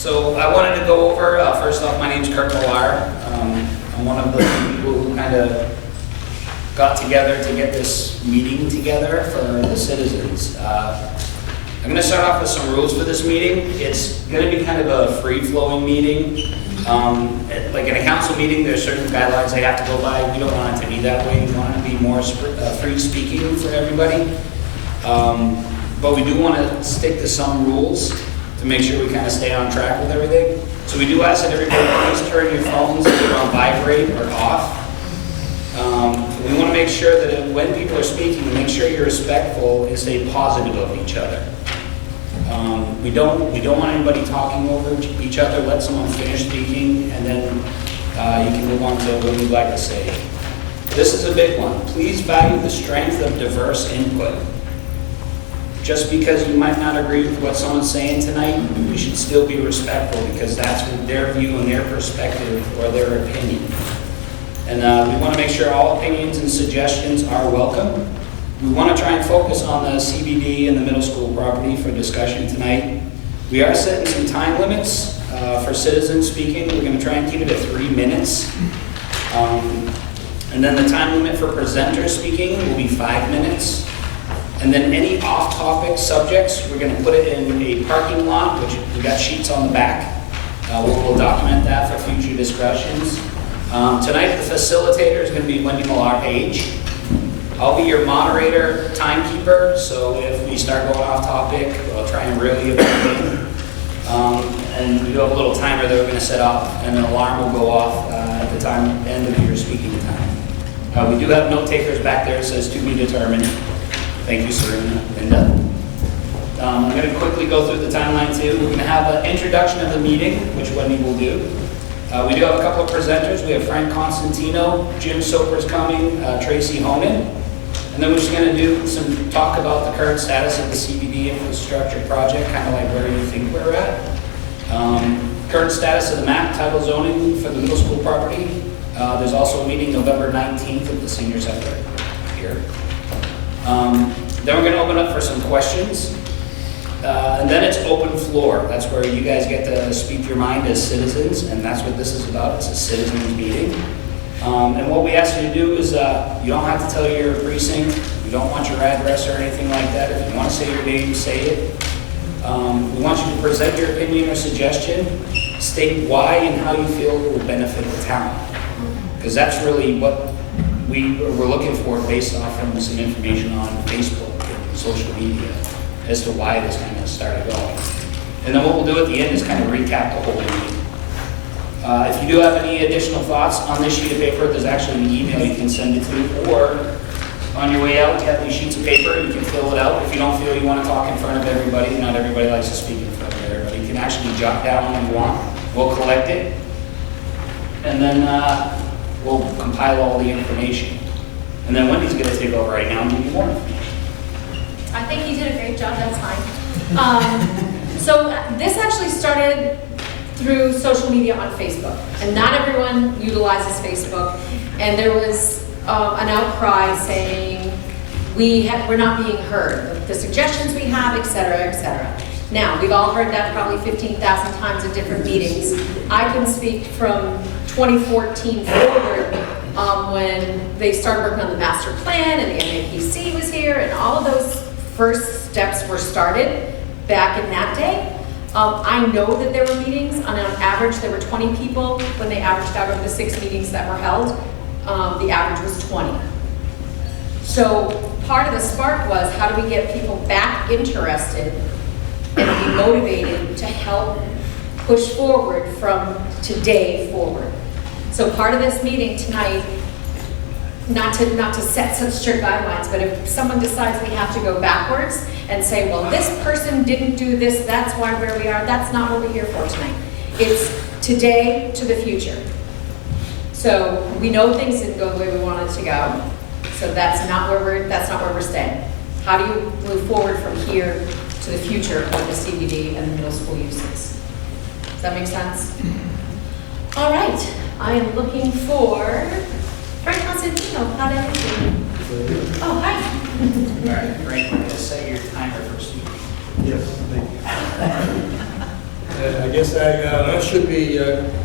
So I wanted to go over, first off, my name's Kurt Millar. I'm one of the people who kind of got together to get this meeting together for the citizens. I'm going to start off with some rules for this meeting. It's going to be kind of a free-flowing meeting. Like in a council meeting, there's certain guidelines they have to go by. We don't want it to be that way. We want it to be more free speaking for everybody. But we do want to stick to some rules to make sure we kind of stay on track with everything. So we do ask that everybody please turn your phones either on vibrate or off. We want to make sure that when people are speaking, make sure you're respectful and stay positive of each other. We don't want anybody talking over each other. Let someone finish speaking, and then you can move on to what you'd like to say. This is a big one. Please value the strength of diverse input. Just because you might not agree with what someone's saying tonight, we should still be respectful because that's their view and their perspective or their opinion. And we want to make sure all opinions and suggestions are welcome. We want to try and focus on the CBD and the middle school property for discussion tonight. We are setting some time limits for citizens speaking. We're going to try and keep it at 3 minutes. And then the time limit for presenters speaking will be 5 minutes. And then any off-topic subjects, we're going to put it in a parking lot, which we got sheets on the back. We'll document that for future discussions. Tonight, the facilitator is going to be Wendy Millar-Page. I'll be your moderator, timekeeper, so if we start going off topic, I'll try and reel you back in. And we do have a little timer that we're going to set off, and an alarm will go off at the end of your speaking time. We do have note takers back there. It says to be determined. Thank you, Serena. Linda. I'm going to quickly go through the timeline too. We're going to have an introduction of the meeting, which Wendy will do. We do have a couple of presenters. We have Frank Constantino, Jim Soper's coming, Tracy Honan. And then we're just going to do some talk about the current status of the CBD infrastructure project, kind of like where you think we're at. Current status of the map, title zoning for the middle school property. There's also a meeting November 19th at the senior center here. Then we're going to open up for some questions. And then it's open floor. That's where you guys get to speak your mind as citizens, and that's what this is about. It's a citizens meeting. And what we ask you to do is you don't have to tell your precinct. We don't want your address or anything like that. If you want to say your name, say it. We want you to present your opinion or suggestion. State why and how you feel it will benefit the town. Because that's really what we're looking for based off from some information on Facebook and social media as to why this kind of started going. And then what we'll do at the end is kind of recap the whole meeting. If you do have any additional thoughts on this sheet of paper, there's actually an email you can send it to, or on your way out, you have these sheets of paper, you can fill it out. If you don't feel you want to talk in front of everybody, not everybody likes to speak in front of everybody, you can actually jot down what you want. We'll collect it, and then we'll compile all the information. And then Wendy's going to take over right now and give you more information. I think you did a great job, that's fine. So this actually started through social media on Facebook, and not everyone utilizes Facebook, and there was an outcry saying we're not being heard, the suggestions we have, et cetera, et cetera. Now, we've all heard that probably 15,000 times at different meetings. I can speak from 2014 forward, when they started working on the master plan and the MAPC was here and all of those first steps were started back in that day. I know that there were meetings, and on average there were 20 people. When they averaged out over the 6 meetings that were held, the average was 20. So part of the spark was, how do we get people back interested and be motivated to help push forward from today forward. So part of this meeting tonight, not to set such strict guidelines, but if someone decides we have to go backwards and say, well, this person didn't do this, that's why where we are, that's not what we're here for tonight. It's today to the future. So we know things didn't go the way we wanted to go. So that's not where we're staying. How do you move forward from here to the future of the CBD and the middle school uses? Does that make sense? All right, I am looking for Frank Constantino. How'd everything? Oh, hi. All right, Frank, we're going to set your timer for speaking. Yes, thank you. I guess I should be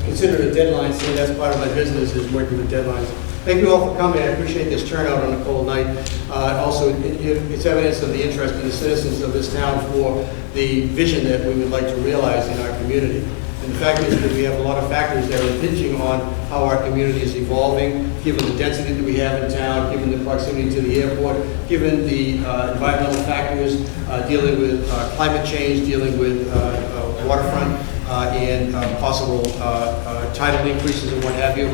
considered a deadline, so that's part of my business is working with deadlines. Thank you all for coming. I appreciate this turnout on a cold night. Also, it's evidence of the interest of the citizens of this town for the vision that we would like to realize in our community. And the fact is that we have a lot of factors that are impinging on how our community is evolving, given the density that we have in town, given the proximity to the airport, given the environmental factors, dealing with climate change, dealing with waterfront, and possible tidal increases and what have you.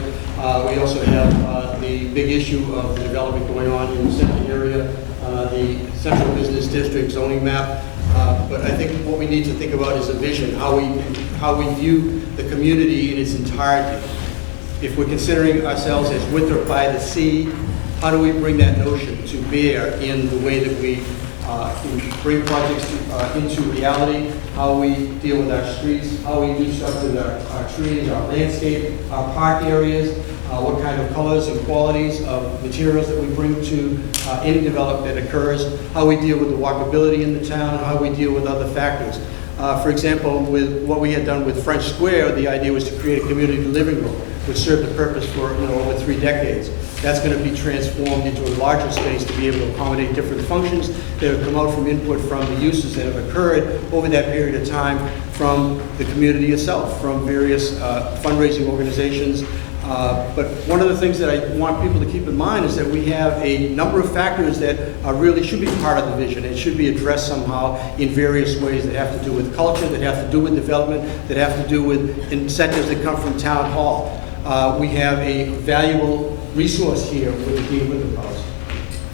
We also have the big issue of the development going on in the central area, the central business district zoning map. But I think what we need to think about is a vision, how we view the community in its entirety. If we're considering ourselves as Winthrop by the sea, how do we bring that notion to bear in the way that we bring projects into reality, how we deal with our streets, how we do stuff with our trees, our landscape, our park areas, what kind of colors and qualities of materials that we bring to any development that occurs, how we deal with the walkability in the town, how we deal with other factors. For example, with what we had done with French Square, the idea was to create a community living room, which served the purpose for over 3 decades. That's going to be transformed into a larger space to be able to accommodate different functions that have come out from input from the uses that have occurred over that period of time from the community itself, from various fundraising organizations. But one of the things that I want people to keep in mind is that we have a number of factors that really should be part of the vision. It should be addressed somehow in various ways that have to do with culture, that have to do with development, that have to do with incentives that come from town hall. We have a valuable resource here with the Dean Winthrop House.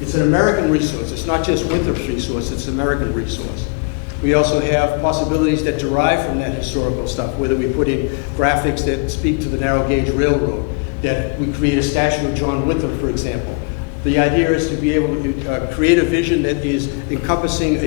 It's an American resource. It's not just Winthrop's resource, it's an American resource. We also have possibilities that derive from that historical stuff, whether we put in graphics that speak to the narrow gauge railroad, that we create a statue of John Winthrop, for example. The idea is to be able to create a vision that is encompassing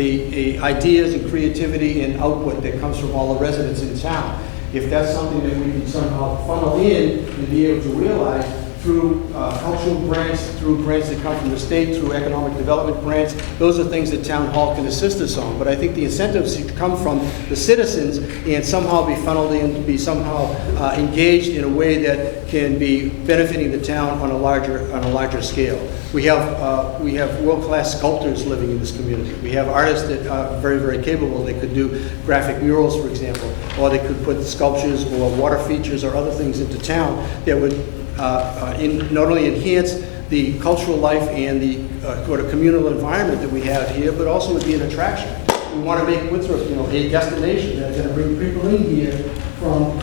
ideas and creativity and output that comes from all the residents in town. If that's something that we can somehow funnel in and be able to realize through cultural grants, through grants that come from the state, through economic development grants, those are things that town hall can assist us on. But I think the incentives should come from the citizens and somehow be funneled in, to be somehow engaged in a way that can be benefiting the town on a larger scale. We have world-class sculptors living in this community. We have artists that are very, very capable. They could do graphic murals, for example, or they could put sculptures or water features or other things into town that would not only enhance the cultural life and the sort of communal environment that we have here, but also would be an attraction. We want to make Winthrop, a destination that's going to bring people in here from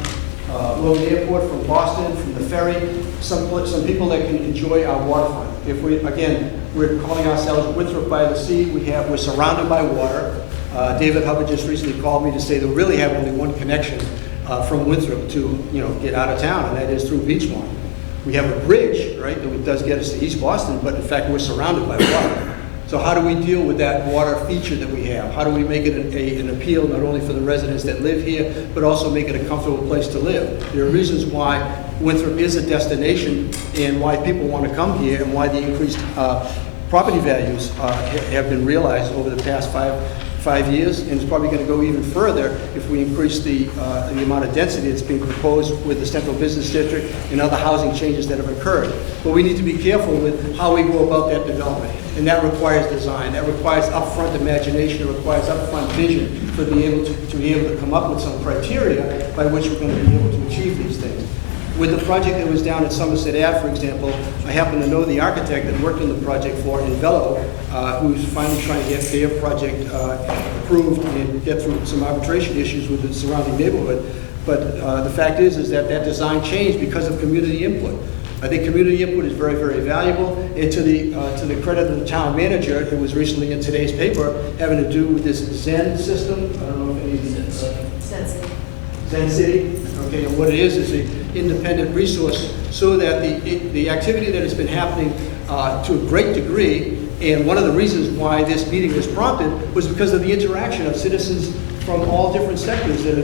Logan Airport, from Boston, from the ferry, some people that can enjoy our waterfront. If we're calling ourselves Winthrop by the sea. We're surrounded by water. David Hubbard just recently called me to say they really have only one connection from Winthrop to get out of town, and that is through Beachmont. We have a bridge, right, that does get us to East Boston, but in fact we're surrounded by water. So how do we deal with that water feature that we have? How do we make it an appeal not only for the residents that live here, but also make it a comfortable place to live? There are reasons why Winthrop is a destination and why people want to come here and why the increased property values have been realized over the past five years, and it's probably going to go even further if we increase the amount of density that's being proposed with the central business district and other housing changes that have occurred. But we need to be careful with how we go about that development, and that requires design, that requires upfront imagination, it requires upfront vision for being able to come up with some criteria by which we're going to be able to achieve these things. With the project that was down at Somerset Ave, for example, I happen to know the architect that worked on the project for Invello, who's finally trying to get their project approved and get through some arbitration issues with the surrounding neighborhood. But the fact is that design changed because of community input. I think community input is very, very valuable. And to the credit of the town manager, it was recently in today's paper having to do with this Zen system. I don't know if any of you Zen City. Okay, and what it is an independent resource so that the activity that has been happening to a great degree And one of the reasons why this meeting was prompted was because of the interaction of citizens from all different sectors that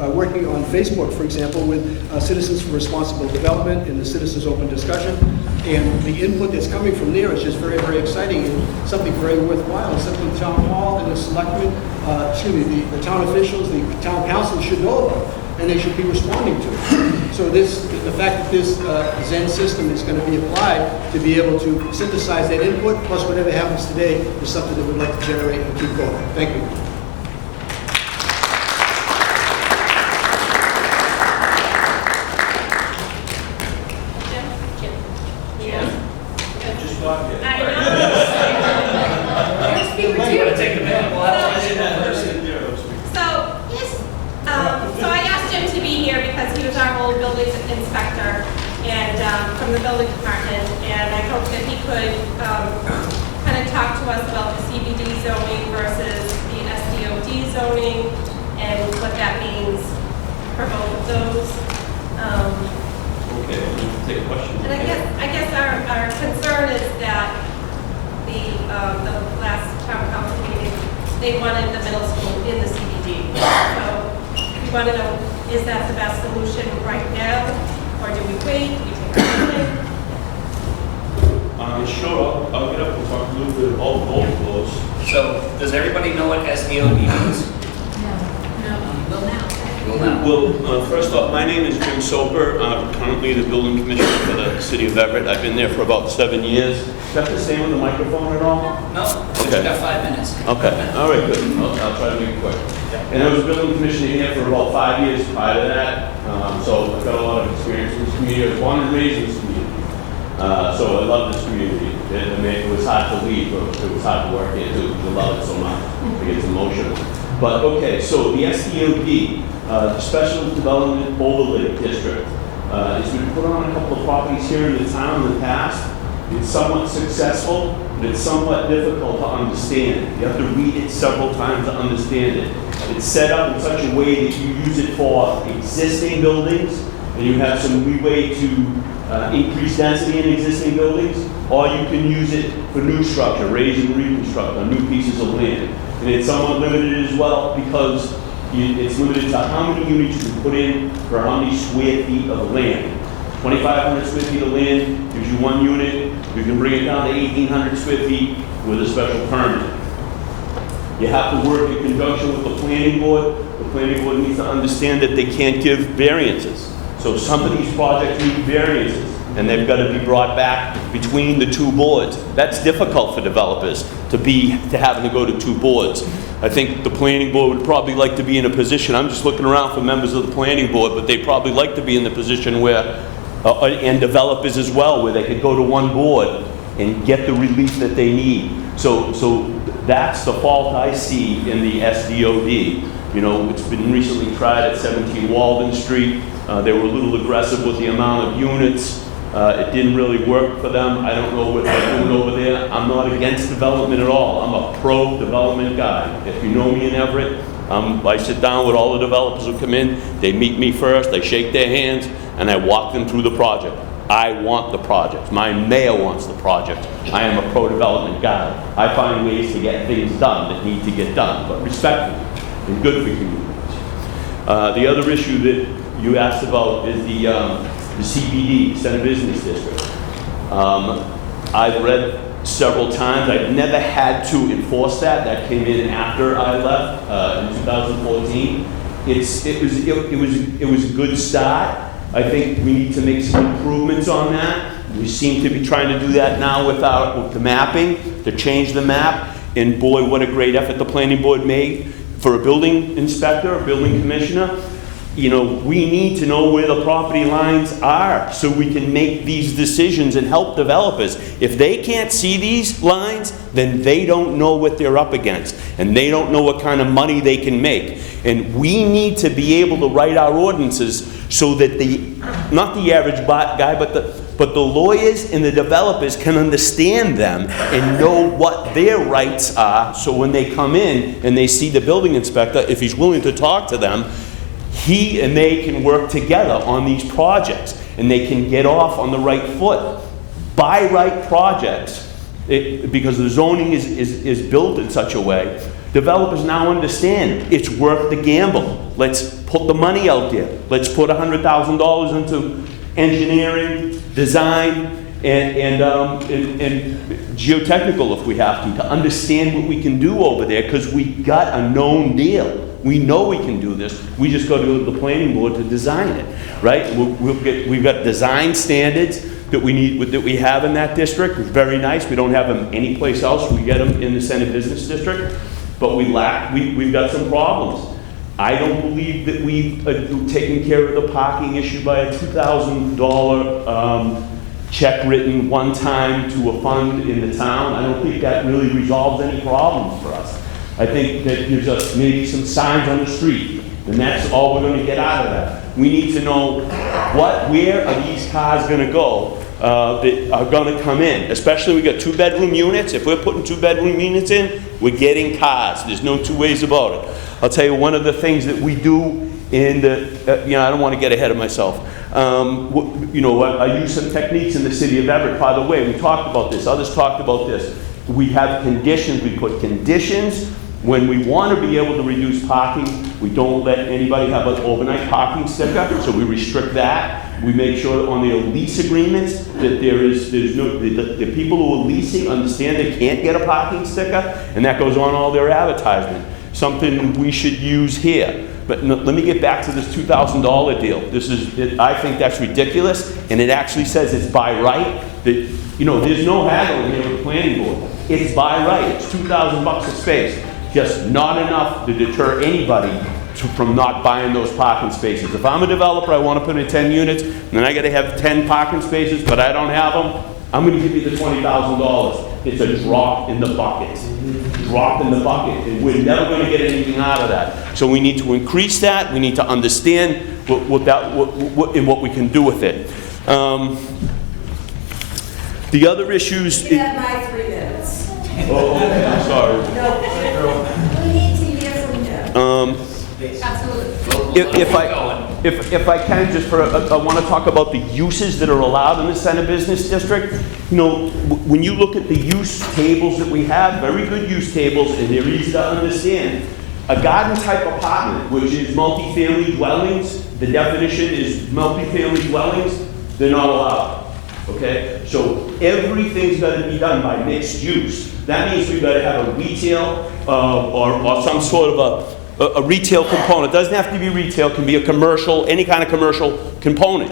are working on Facebook, for example, with Citizens for Responsible Development and the Citizens Open Discussion. And the input that's coming from there is just very, very exciting and something very worthwhile. And something the town hall and the selectmen, the town officials, the town council should know about, and they should be responding to. So the fact that this Zen system is going to be applied to be able to synthesize that input, plus whatever happens today, is something that we'd like to generate and keep going. Thank you. So I asked him to be here because he was our old building inspector and from the building department, and I hoped that he could kind of talk to us about the CBD zoning versus the SDOD zoning and what that means for both of those. Okay, take a question. And I guess our concern is that the last town council meeting, they wanted the middle school in the CBD. So we want to know, is that the best solution right now, or do we wait? Do we take our time? Sure, I'll get up and talk a little bit about both of those. So, does everybody know what SDOD means? Will now. Will now. Well, first off, my name is Jim Soper. I'm currently the building commissioner for the city of Everett. I've been there for about 7 years. Do you have to stay on the microphone at all? No, but Okay. you got 5 minutes. Okay, all right, good. I'll try to make it quick. And I was building commissioner here for about 5 years prior to that. So I've got a lot of experience in this community. I was born and raised in this community. So I love this community. It was hard to leave, but it was hard to work here too. I love it so much. It gets emotional. But okay, so the SDOD, the Special Development Overlay District, it's been put on a couple of properties here in the town in the past. It's somewhat successful, but it's somewhat difficult to understand. You have to read it several times to understand it. It's set up in such a way that you use it for existing buildings, and you have some leeway to increase density in existing buildings, or you can use it for new structure, raise and reconstruct on new pieces of land. And it's somewhat limited as well because it's limited to how many units you can put in for how many square feet of land. 2,500 square feet of land gives you 1 unit. You can bring it down to 1,800 square feet with a special permit. You have to work in conjunction with the planning board. The planning board needs to understand that they can't give variances. So some of these projects need variances, and they've got to be brought back between the two boards. That's difficult for developers to having to go to 2 boards. I think the planning board would probably like to be in a position, I'm just looking around for members of the planning board, but they'd probably like to be in the position where, and developers as well, where they could go to 1 board and get the relief that they need. So that's the fault I see in the SDOD. You know, it's been recently tried at 17 Walden Street. They were a little aggressive with the amount of units. It didn't really work for them. I don't know what they're doing over there. I'm not against development at all. I'm a pro-development guy. If you know me in Everett, I sit down with all the developers who come in. They meet me first, they shake their hands, and I walk them through the project. I want the project. My mayor wants the project. I am a pro-development guy. I find ways to get things done that need to get done, but respectfully and good for communities. The other issue that you asked about is the CBD, Center Business District. I've read several times. I've never had to enforce that. That came in after I left in 2014. It was a good start. I think we need to make some improvements on that. We seem to be trying to do that now with the mapping, to change the map. And boy, what a great effort the planning board made for a building inspector, a building commissioner. You know, we need to know where the property lines are so we can make these decisions and help developers. If they can't see these lines, then they don't know what they're up against, and they don't know what kind of money they can make. And we need to be able to write our ordinances so that not the average guy, but the lawyers and the developers can understand them and know what their rights are, so when they come in and they see the building inspector, if he's willing to talk to them, he and they can work together on these projects, and they can get off on the right foot. Buy right projects, because the zoning is built in such a way, developers now understand it's worth the gamble. Let's put the money out there. Let's put $100,000 into engineering, design, and geotechnical if we have to understand what we can do over there, because we got a known deal. We know we can do this. We just go to the planning board to design it, right? We've got design standards that we have in that district. It's very nice. We don't have them anyplace else. We get them in the Center Business District, but we've got some problems. I don't believe that we've taken care of the parking issue by a $2,000 check written one time to a fund in the town. I don't think that really resolves any problems for us. I think that gives us maybe some signs on the street, and that's all we're going to get out of that. We need to know where are these cars going to go that are going to come in. Especially we got 2-bedroom units. If we're putting 2-bedroom units in, we're getting cars. There's no two ways about it. I'll tell you one of the things that we do in the, I don't want to get ahead of myself. I use some techniques in the city of Everett. By the way, we talked about this. Others talked about this. We have conditions. We put conditions. When we want to be able to reduce parking, we don't let anybody have an overnight parking sticker, so we restrict that. We make sure on the lease agreements that the people who are leasing understand they can't get a parking sticker, and that goes on all their advertisement. Something we should use here. But let me get back to this $2,000 deal. I think that's ridiculous, and it actually says it's by right. That, there's no haggling here with the planning board. It's by right. It's $2,000 a space. Just not enough to deter anybody from not buying those parking spaces. If I'm a developer, I want to put in 10 units, and then I got to have 10 parking spaces, but I don't have them, I'm going to give you the $20,000. It's a drop in the bucket. Drop in the bucket, and we're never going to get anything out of that. So we need to increase that. We need to understand what we can do with it. The other issues. You have my 3 minutes. Oh, okay, I'm sorry. No, we need to hear from you. Absolutely. If I can, I want to talk about the uses that are allowed in the Center Business District. When you look at the use tables that we have, very good use tables, and they're easy to understand. A garden type apartment, which is multifamily dwellings, the definition is multifamily dwellings, they're not allowed. Okay, so everything's got to be done by mixed use. That means we've got to have a retail or some sort of a retail component. It doesn't have to be retail, it can be a commercial, any kind of commercial component.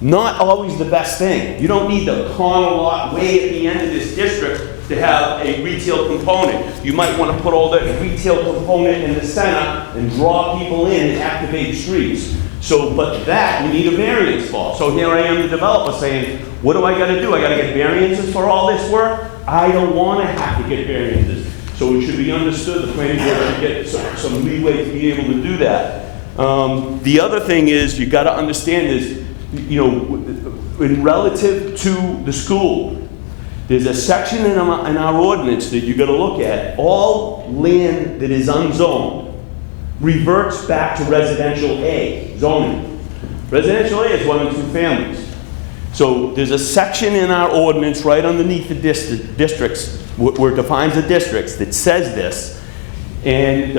Not always the best thing. You don't need the corner lot way at the end of this district to have a retail component. You might want to put all the retail component in the center and draw people in and activate streets. But that we need a variance for. So here I am, the developer, saying, what do I got to do? I got to get variances for all this work? I don't want to have to get variances. So it should be understood the planning board should get some leeway to be able to do that. The other thing is you got to understand is, in relative to the school, there's a section in our ordinance that you got to look at. All land that is unzoned reverts back to residential A zoning. Residential A is 1 and 2 families. So there's a section in our ordinance right underneath the districts, where it defines the districts, that says this. And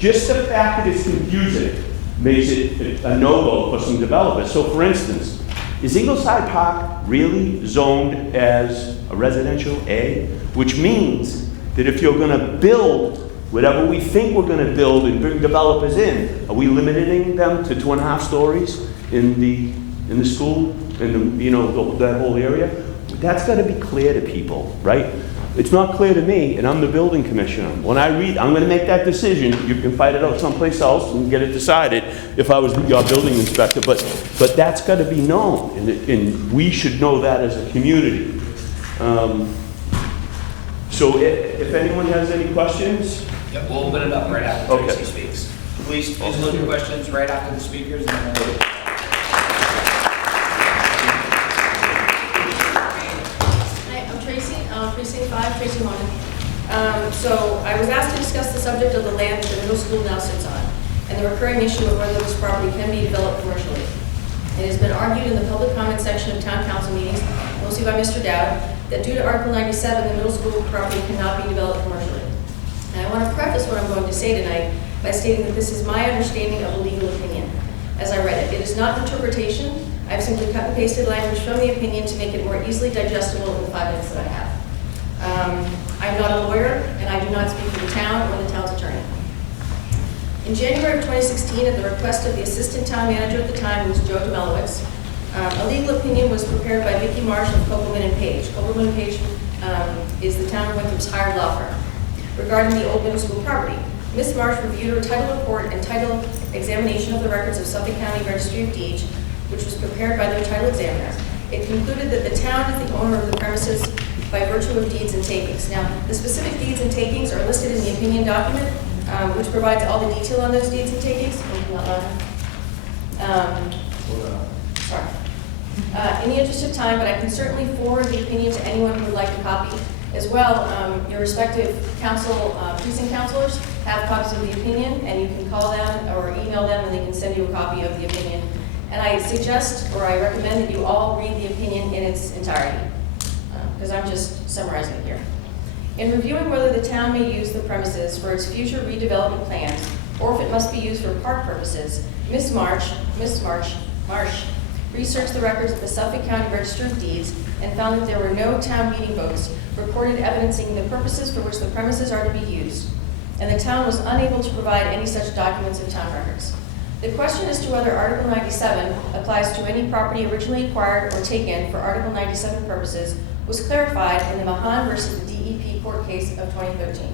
just the fact that it's confusing makes it a no-go for some developers. So for instance, is Ingleside Park really zoned as a residential A? Which means that if you're going to build whatever we think we're going to build and bring developers in, are we limiting them to 2.5 stories in the school, in that whole area? That's got to be clear to people, right? It's not clear to me, and I'm the building commissioner. When I read, I'm going to make that decision. You can fight it out someplace else and get it decided if I was your building inspector, but that's got to be known, and we should know that as a community. So if anyone has any questions? Yep, we'll open it up right after Tracy speaks. Please look at questions right after the speakers. And then we'll... Hi, I'm Tracy, Precinct 5, Tracy Monin. So I was asked to discuss the subject of the land that the middle school now sits on, and the recurring issue of whether this property can be developed commercially. It has been argued in the public comment section of town council meetings, mostly by Mr. Dowd, that due to Article 97, the middle school property cannot be developed commercially. And I want to preface what I'm going to say tonight by stating that this is my understanding of a legal opinion. As I read it, it is not interpretation. I've simply cut and pasted language from the opinion to make it more easily digestible in the 5 minutes that I have. I'm not a lawyer, and I do not speak for the town or the town's attorney. In January of 2016, at the request of the assistant town manager at the time, who was Joe DeMelowitz, a legal opinion was prepared by Vicki Marsh of Copeland and Page. Copeland and Page is the town of Winthrop's hired law firm regarding the old middle school property. Ms. Marsh reviewed her title report and title examination of the records of Suffolk County Registry of Deeds, which was prepared by their title examiner. It concluded that the town is the owner of the premises by virtue of deeds and takings. Now, the specific deeds and takings are listed in the opinion document, which provides all the detail on those deeds and takings. Sorry. In the interest of time, but I can certainly forward the opinion to anyone who would like a copy. As well, your respective precinct counselors have copies of the opinion, and you can call them or email them, and they can send you a copy of the opinion. And I suggest, or I recommend that you all read the opinion in its entirety, because I'm just summarizing it here. In reviewing whether the town may use the premises for its future redevelopment plans, or if it must be used for park purposes, Ms. Marsh researched the records of the Suffolk County Register of Deeds and found that there were no town meeting votes recorded evidencing the purposes for which the premises are to be used, and the town was unable to provide any such documents in town records. The question as to whether Article 97 applies to any property originally acquired or taken for Article 97 purposes was clarified in the Mahan versus the DEP court case of 2013.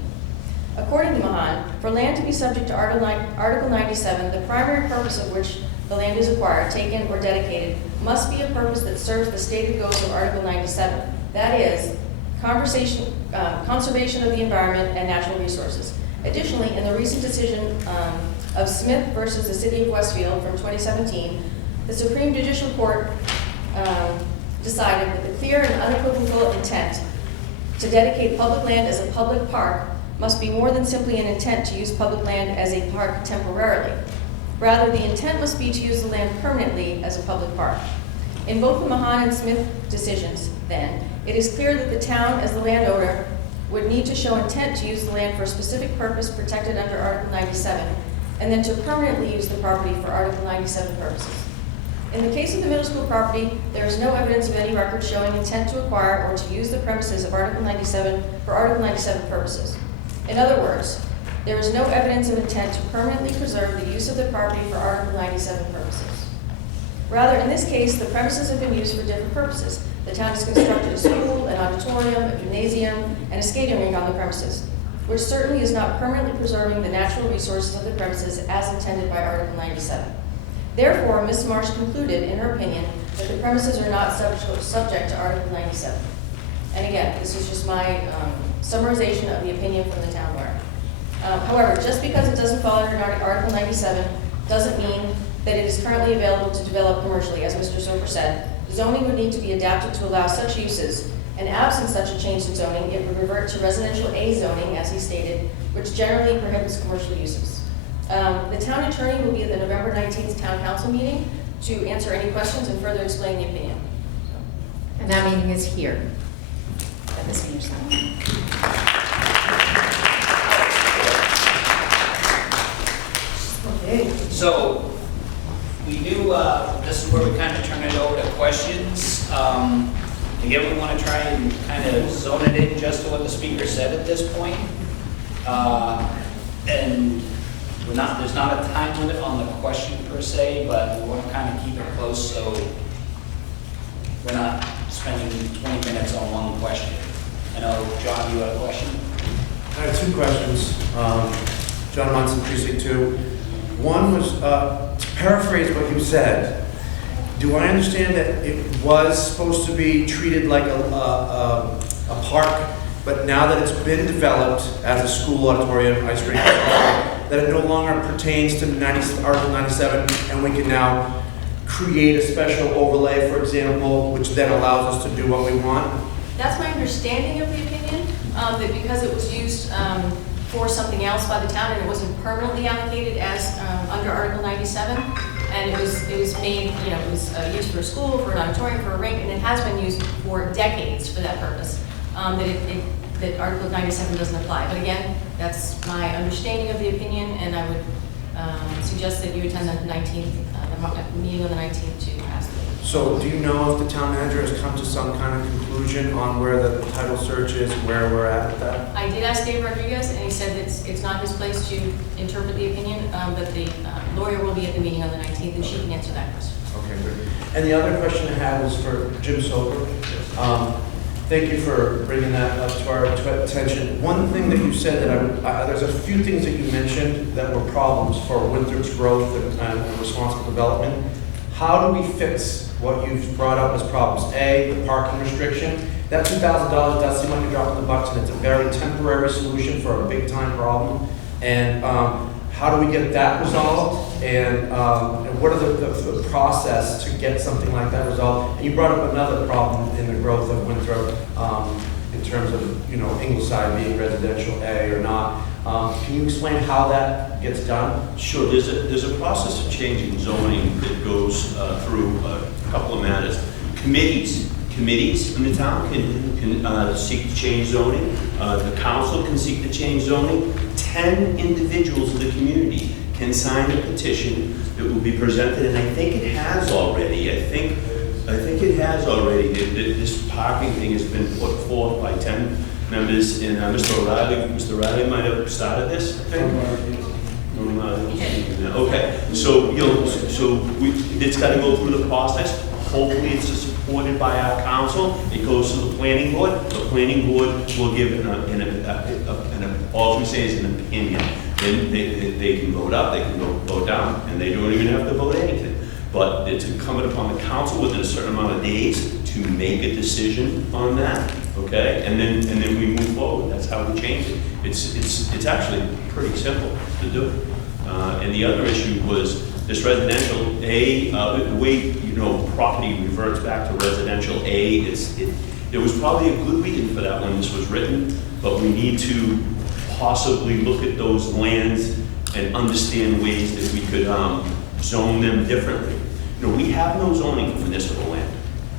According to Mahan, for land to be subject to Article 97, the primary purpose of which the land is acquired, taken, or dedicated must be a purpose that serves the stated goals of Article 97. That is, conservation of the environment and natural resources. Additionally, in the recent decision of Smith versus the City of Westfield from 2017, the Supreme Judicial Court decided that the clear and unequivocal intent to dedicate public land as a public park must be more than simply an intent to use public land as a park temporarily. Rather, the intent must be to use the land permanently as a public park. In both the Mahan and Smith decisions, then, it is clear that the town, as the landowner, would need to show intent to use the land for a specific purpose protected under Article 97, and then to permanently use the property for Article 97 purposes. In the case of the middle school property, there is no evidence of any record showing intent to acquire or to use the premises of Article 97 for Article 97 purposes. In other words, there is no evidence of intent to permanently preserve the use of the property for Article 97 purposes. Rather, in this case, the premises have been used for different purposes. The town has constructed a school, an auditorium, a gymnasium, and a skating rink on the premises, which certainly is not permanently preserving the natural resources of the premises as intended by Article 97. Therefore, Ms. Marsh concluded, in her opinion, that the premises are not subject to Article 97. And again, this is just my summarization of the opinion from the town lawyer. However, just because it doesn't fall under Article 97 doesn't mean that it is currently available to develop commercially, as Mr. Soper said. Zoning would need to be adapted to allow such uses, and absent such a change in zoning, it would revert to residential A zoning, as he stated, which generally prohibits commercial uses. The town attorney will be at the November 19th town council meeting to answer any questions and further explain the opinion. And that meeting is here at the senior center. So, we do, this is where we kind of turn it over to questions. Again, we want to try and kind of zone it in just to what the speaker said at this point. And there's not a time limit on the question per se, but we want to kind of keep it close so we're not spending 20 minutes on one question. I know, John, you had a question? I have two questions. John Munson, Precinct 2. One was, to paraphrase what you said, do I understand that it was supposed to be treated like a park, but now that it's been developed as a school auditorium, ice rink, that it no longer pertains to Article 97, and we can now create a special overlay, for example, which then allows us to do what we want? That's my understanding of the opinion, that because it was used for something else by the town and it wasn't permanently allocated as under Article 97, And it was made, it was used for a school, for an auditorium, for a rink, and it has been used for decades for that purpose. That Article 97 doesn't apply. But again, that's my understanding of the opinion, and I would suggest that you attend the 19th, the meeting on the 19th to pass the. So do you know if the town manager has come to some kind of conclusion on where the title search is, where we're at with that? I did ask Dave Rodriguez, and he said that it's not his place to interpret the opinion, but the lawyer will be at the meeting on the 19th, and she can answer that question. Okay, good. And the other question I had was for Jim Soper. Thank you for bringing that up to our attention. One thing that you said that there's a few things that you mentioned that were problems for Winthrop's growth and responsible development. How do we fix what you've brought up as problems? A, the parking restriction. That $2,000 does seem like a drop in the bucket, and it's a very temporary solution for a big time problem. And how do we get that resolved? And what are the process to get something like that resolved? And you brought up another problem in the growth of Winthrop in terms of Ingleside being residential A or not. Can you explain how that gets done? Sure, there's a process of changing zoning that goes through a couple of matters. Committees in the town can seek to change zoning. The council can seek to change zoning. 10 individuals in the community can sign a petition that will be presented, and I think it has already. I think it has already. This parking thing has been put forth by 10 members, and Mr. Riley might have started this, I think. Okay, so it's got to go through the process. Hopefully it's supported by our council. It goes to the planning board. The planning board will give all we say is an opinion. Then they can vote up, they can vote down, and they don't even have to vote anything. But it's incumbent upon the council within a certain amount of days to make a decision on that. Okay, and then we move forward. That's how we change it. It's actually pretty simple to do. And the other issue was this residential A, the way property reverts back to residential A. There was probably a good reason for that when this was written, but we need to possibly look at those lands and understand ways that we could zone them differently. We have no zoning for municipal land.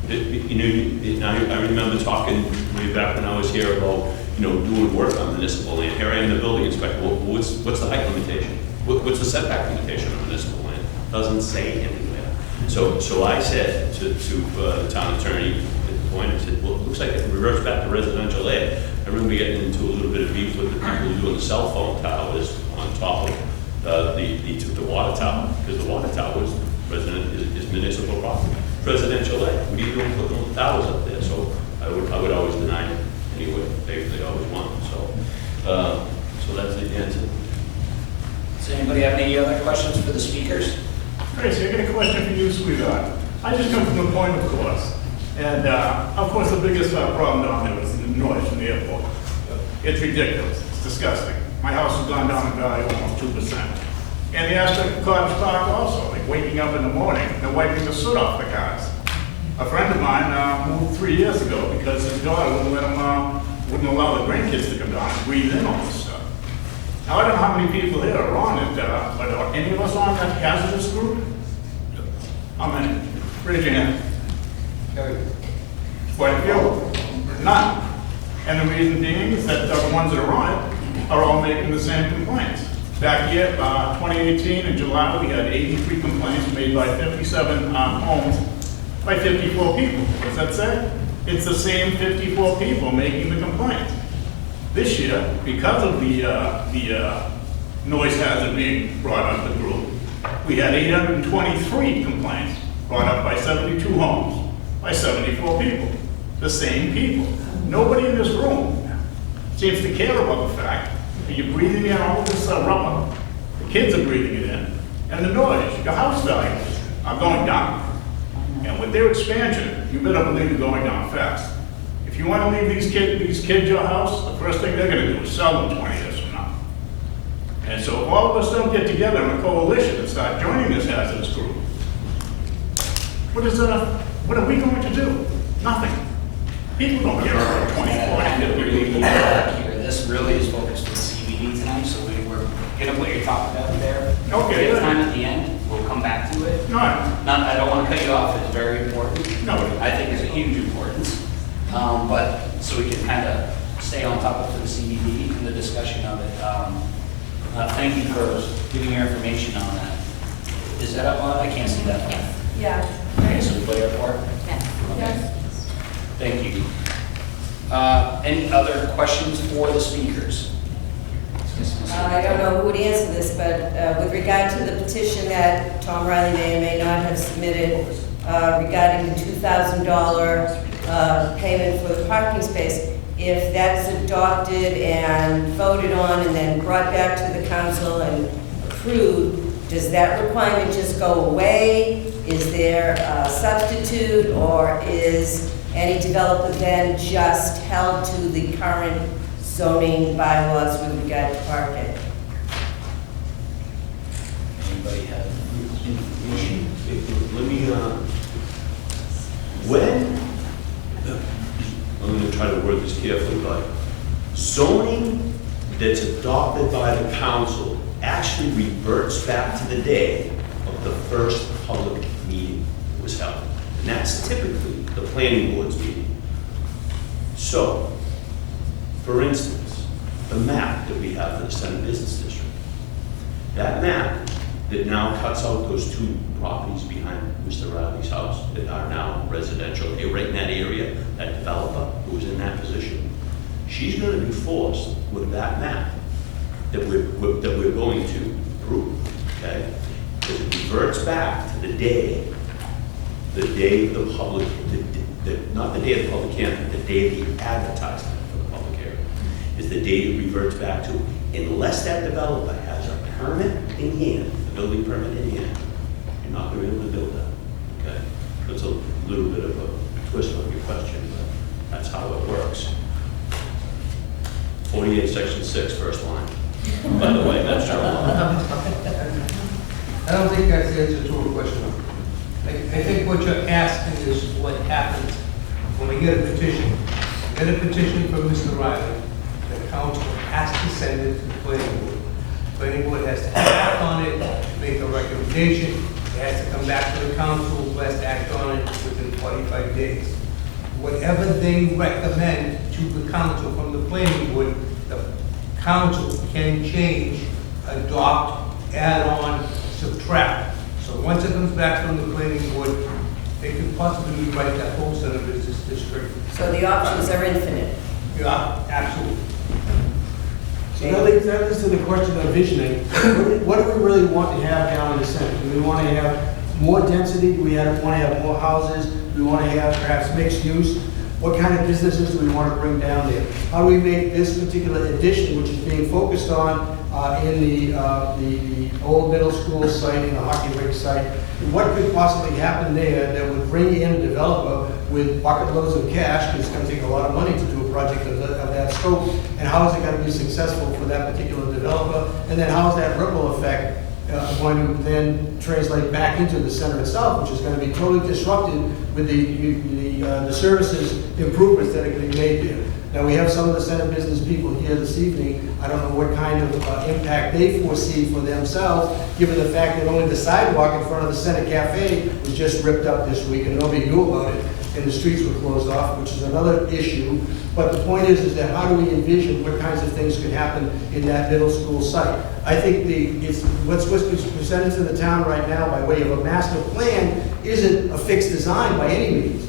I remember talking way back when I was here about doing work on municipal land. Here I am, the building inspector. What's the height limitation? What's the setback limitation on municipal land? Doesn't say anywhere. So I said to the town attorney at the point, I said, well, it looks like it reverts back to residential A. I remember getting into a little bit of beef with the people who are doing the cell phone towers on top of the water tower, because the water tower is municipal property. Residential A. What are you doing putting those towers up there? So I would always deny it anyway. They always want them. So that's the answer. Does anybody have any other questions for the speakers? Tracy, I got a question for you, sweetheart. I just come from the point, of course. And of course, the biggest problem down there was the noise from the airport. It's ridiculous. It's disgusting. My house has gone down in value almost 2%. And the aspect of Cottage Park also, like waking up in the morning and wiping the soot off the cars. A friend of mine moved 3 years ago because his daughter wouldn't wouldn't allow the grandkids to come down and breathe in all this stuff. Now, I don't know how many people here are on it, but are any of us on that hazardous group? How many? Raise your hand. Quite a few. None. And the reason being is that the ones that are on it are all making the same complaints. Back here, 2018 in July, we had 83 complaints made by 57 homes by 54 people. What does that say? It's the same 54 people making the complaints. This year, because of the noise hazard being brought up the group, we had 823 complaints brought up by 72 homes by 74 people. The same people. Nobody in this room seems to care about the fact that you're breathing in all of this rubber, the kids are breathing it in, and the noise, your house values are going down. And with their expansion, you better believe you're going down fast. If you want to leave these kids your house, the first thing they're going to do is sell them 20 years from now. And so if all of us don't get together in a coalition and start joining this hazardous group, what are we going to do? Nothing. People don't care about 20, 40, 50 people. This really is focused on CBD tonight. so we're gonna put your topic out there. Okay. If we have time at the end, we'll come back to it. No, I don't want to cut you off, it's very important. no, I think it's a huge importance. But, so we can kind of stay on topic for the CBD and the discussion of it. Thank you for giving your information on that. Is that up on? I can't see that one. Yeah. Okay, so we play airport? Yes. Okay. Thank you. Any other questions for the speakers? I don't know who would answer this, but with regard to the petition that Tom Riley may or may not have submitted regarding the $2,000 payment for the parking space, if that's adopted and voted on and then brought back to the council and approved, does that requirement just go away? Is there a substitute, or is any developer then just held to the current zoning bylaws with regard to parking? Anybody have information? Let me, when, I'm gonna try to word this carefully, but zoning that's adopted by the council actually reverts back to the day of the first public meeting that was held. And that's typically the planning board's meeting. So, for instance, the map that we have for the Center Business District, that map that now cuts out those two properties behind Mr. Riley's house that are now residential, right in that area, that developer who was in that position, she's gonna be forced with that map that we're going to approve, okay? Because it reverts back to the day of the public, not the day of the public hearing, the day of the advertisement for the public hearing, is the day it reverts back to, unless that developer has a permit in hand, a building permit in hand, you're not gonna be able to build that, okay? That's a little bit of a twist on your question, but that's how it works. 48, section 6, first line. By the way, that's true. I don't think that's the answer to a question. I think what you're asking is what happens when we get a petition. We get a petition from Mr. Riley, the council has to send it to the planning board. The planning board has to act on it, make a recommendation, it has to come back to the council, who has to act on it within 45 days. Whatever they recommend to the council from the planning board, the council can change, adopt, add on, subtract. So once it comes back from the planning board, they could possibly rewrite that whole Center Business District. So the options are infinite. Yeah, absolutely. So that leads to the question of visioning. What do we really want to have down in the center? Do we want to have more density? Do we want to have more houses? Do we want to have perhaps mixed use? What kind of businesses do we want to bring down there? How do we make this particular addition, which is being focused on in the old middle school site and the hockey rink site, what could possibly happen there that would bring in a developer with bucket loads of cash, because it's going to take a lot of money to do a project of that scope, and how is it going to be successful for that particular developer, and then how is that ripple effect going to then translate back into the center itself, which is going to be totally disrupted with the services improvements that are going to be made there. Now, we have some of the center business people here this evening. I don't know what kind of impact they foresee for themselves, given the fact that only the sidewalk in front of the Center Cafe was just ripped up this week and nobody knew about it, and the streets were closed off, which is another issue. But the point is that how do we envision what kinds of things could happen in that middle school site? I think what's presented to the town right now by way of a master plan isn't a fixed design by any means.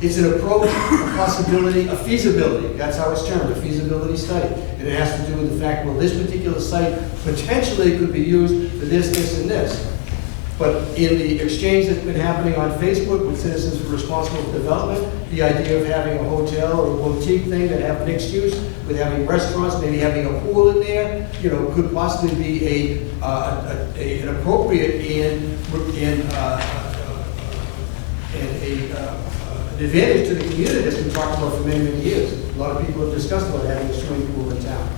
It's an approach, a possibility, a feasibility. That's how it's termed, a feasibility study. And it has to do with the fact, well, this particular site potentially could be used for this, this, and this. But in the exchange that's been happening on Facebook with Citizens for Responsible Development, the idea of having a hotel or a boutique thing that have mixed use, with having restaurants, maybe having a pool in there, could possibly be an appropriate and an advantage to the community that's been talked about for many, many years. A lot of people have discussed about having a swimming pool in town.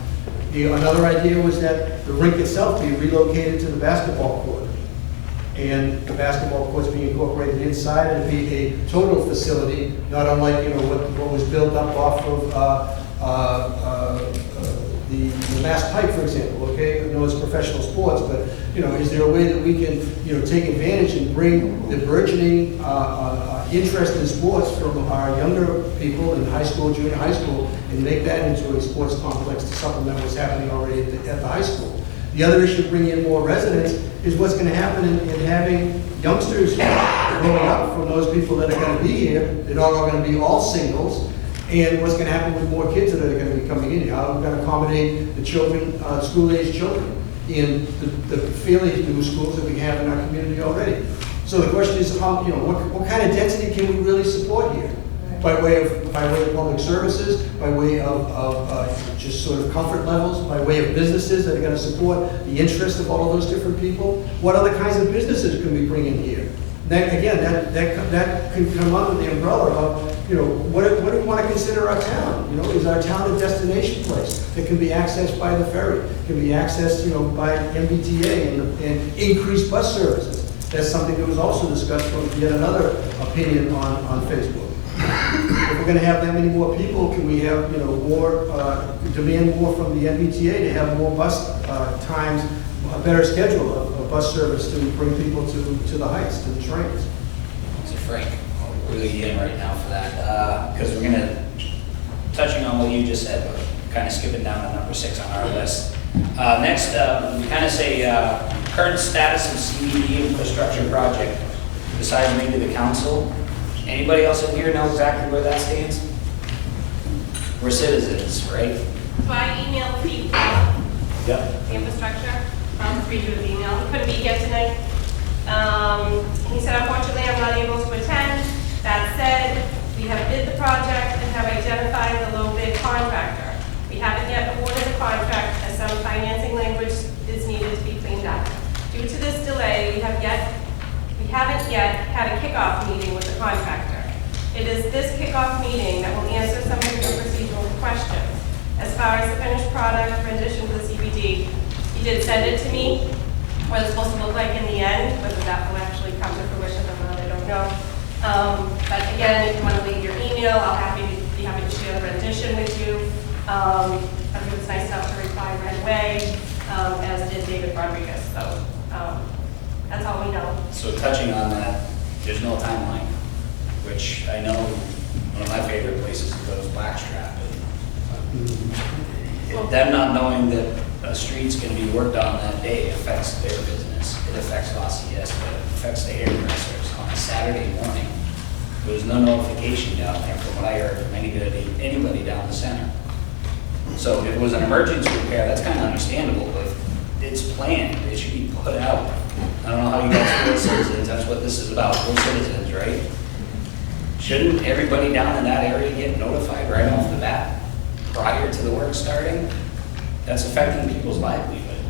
Another idea was that the rink itself be relocated to the basketball court, and the basketball courts be incorporated inside and be a total facility, not unlike what was built up off of the Mass Pike, for example, okay? I know it's professional sports, but, is there a way that we can, take advantage and bring the burgeoning interest in sports from our younger people in high school, junior high school, and make that into a sports complex to supplement what's happening already at the high school? The other issue of bringing in more residents is what's going to happen in having youngsters growing up from those people that are going to be here. They're not all going to be all singles. And what's going to happen with more kids that are going to be coming in here? How are we going to accommodate the children, school-age children, in the fairly new schools that we have in our community already? So the question is, what kind of density can we really support here? By way of public services, by way of just sort of comfort levels, by way of businesses that are going to support the interest of all of those different people. What other kinds of businesses can we bring in here? That, again, that can come under the umbrella of, what do we want to consider our town? Is our town a destination place that can be accessed by the ferry, can be accessed, by MBTA and increased bus services? That's something that was also discussed from yet another opinion on Facebook. If we're going to have that many more people, can we have, more, demand more from the MBTA to have more bus times, a better schedule of bus service to bring people to the heights, to the trains? So Frank, we're really in right now for that, because we're going to, touching on what you just said, but kind of skipping down to number 6 on our list. Next, we kind of say current status of CBD infrastructure project, besides maybe the council. Anybody else in here know exactly where that stands? We're citizens, right? So I emailed Pete, Yep. the infrastructure, read you his email. He couldn't be here tonight. He said, unfortunately, I'm not able to attend. That said, we have bid the project and have identified the low bid contractor. We haven't yet awarded the contract as some financing language is needed to be cleaned up. Due to this delay, we haven't yet had a kickoff meeting with the contractor. It is this kickoff meeting that will answer some of your procedural questions. As far as the finished product rendition for the CBD, he did send it to me, what it's supposed to look like in the end, whether that will actually come to fruition or not, I don't know. But again, if you want to leave your email, I'll be happy to share the rendition with you. I think it's nice enough to reply right away, as did David Rodriguez. So that's all we know. So touching on that, there's no timeline, which I know one of my favorite places to go is Blackstrap. And them not knowing that a street's going to be worked on that day affects their business. It affects Los Angeles, but it affects the hairdressers on a Saturday morning. There was no notification down there from what I heard from anybody down the center. So if it was an emergency repair, that's kind of understandable, but if it's planned, it should be put out. I don't know how you guys feel as citizens, that's what this is about, we're citizens, right? Shouldn't everybody down in that area get notified right off the bat prior to the work starting? That's affecting people's livelihood.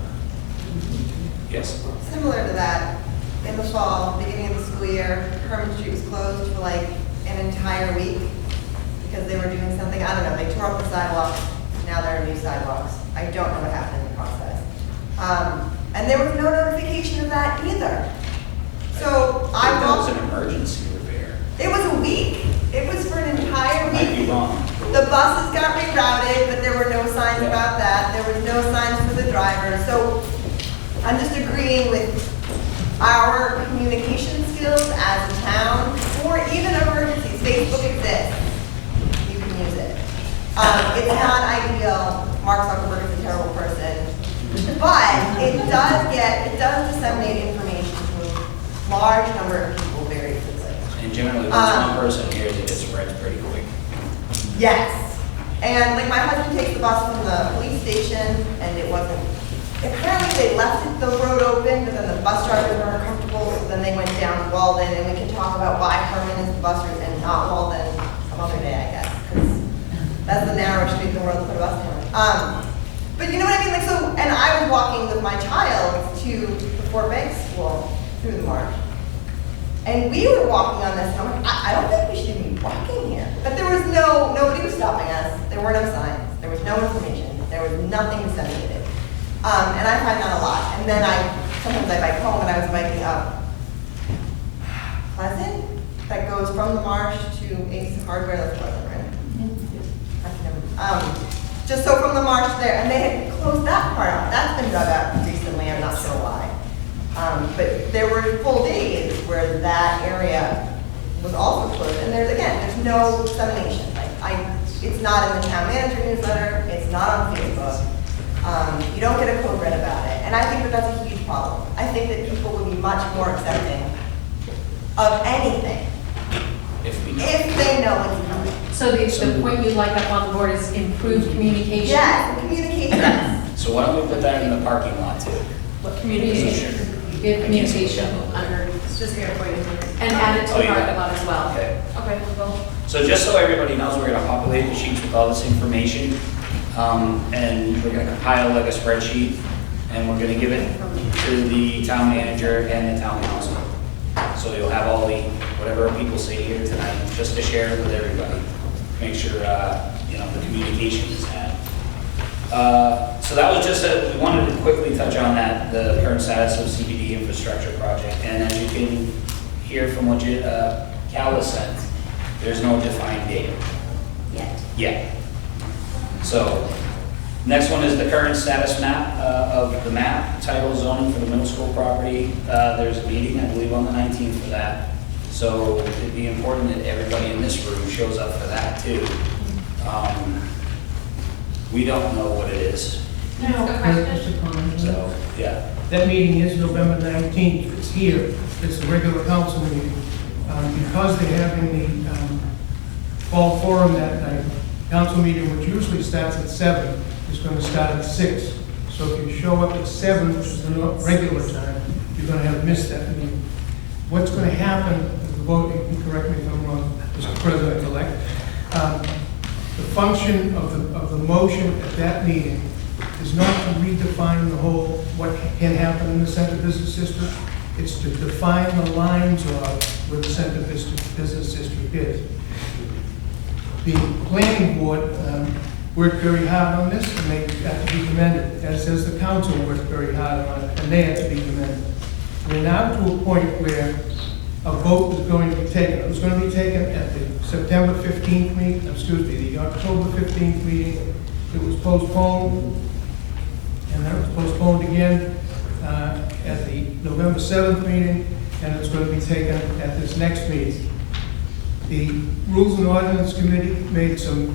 Yes? Similar to that, in the fall, beginning of the school year, Herman Street was closed for like an entire week because they were doing something, I don't know, they tore up the sidewalks, now there are new sidewalks. I don't know what happened in the process. And there was no notification of that either. So I think that was an emergency repair. it was a week. It was for an entire Might be week. wrong. The buses got rerouted, but there were no signs about that. There was no signs for the driver. So I'm just agreeing with our communication skills as a town, or even emergencies. Facebook exists. You can use it. It's not ideal. Mark Zuckerberg is a terrible person. But it does disseminate information to a large number of people very quickly. And generally, once one person hears it, it spreads pretty quick. Yes. And like my husband takes the bus from the police station and it wasn't, apparently they left the road open, but then the bus drivers weren't comfortable, so then they went down Walden, and we can talk about why Herman is the bus route and not Walden some other day, I guess, because that's the narrow street in the world to put a bus down. But you know what I mean? Like, so, and I was walking with my child to the Fort Banks School through the march. And we were walking on this, and I'm like, I don't think we should be walking here. But there was nobody was stopping us. There were no signs. There was no information. There was nothing disseminated. And I find that a lot. And then sometimes I bike home, and I was biking up Pleasant, that goes from the marsh to Ace Hardware, that's Pleasant, right? I can never, just so from the marsh there, and they had closed that part off. That's been dug up recently, I'm not sure why. But there were full days where that area was also closed, and there's no dissemination. It's not in the town manager newsletter, it's not on Facebook. You don't get a code red about it, and I think that that's a huge problem. I think that people would be much more accepting of anything If we know. if they know what's coming. So the point you'd like up on the board is improved communication? Yes, communication, yes. So why don't we put that in the parking lot too? What communication? Give communication under, It's just here for you. and add it to Oh, the yeah. parking lot as well. Okay. Okay, we'll go. So just so everybody knows, we're gonna populate the sheets with all this information, and we're gonna compile like a spreadsheet, and we're gonna give it to the town manager and the town council. So you'll have all the, whatever people say here tonight, just to share with everybody. Make sure, the communication is had. So that was just we wanted to quickly touch on that, the current status of CBD infrastructure project. And as you can hear from what Cal has said, there's no defined date yet. So, next one is the current status map of the map, title zoning for the middle school property. There's a meeting, I believe, on the 19th for that. So it'd be important that everybody in this room shows up for that too. We don't know what it is, so, yeah. That meeting is November 19th, it's here, it's the regular council meeting. Because they're having the fall forum that night, council meeting, which usually starts at 7, is going to start at 6. So if you show up at 7, which is the regular time, you're going to have missed that meeting. What's going to happen, the vote, you can correct me if I'm wrong, Mr. President-elect, the function of the motion at that meeting is not to redefine the whole, what can happen in the center business district. It's to define the lines of where the center business district is. The planning board worked very hard on this, and they have to be commended, as does the council worked very hard on it, and they have to be commended. We're now to a point where a vote is going to be taken. It was going to be taken at the September 15th meeting, the October 15th meeting. It was postponed, and then it was postponed again at the November 7th meeting, and it's going to be taken at this next meeting. The Rules and Ordinance Committee made some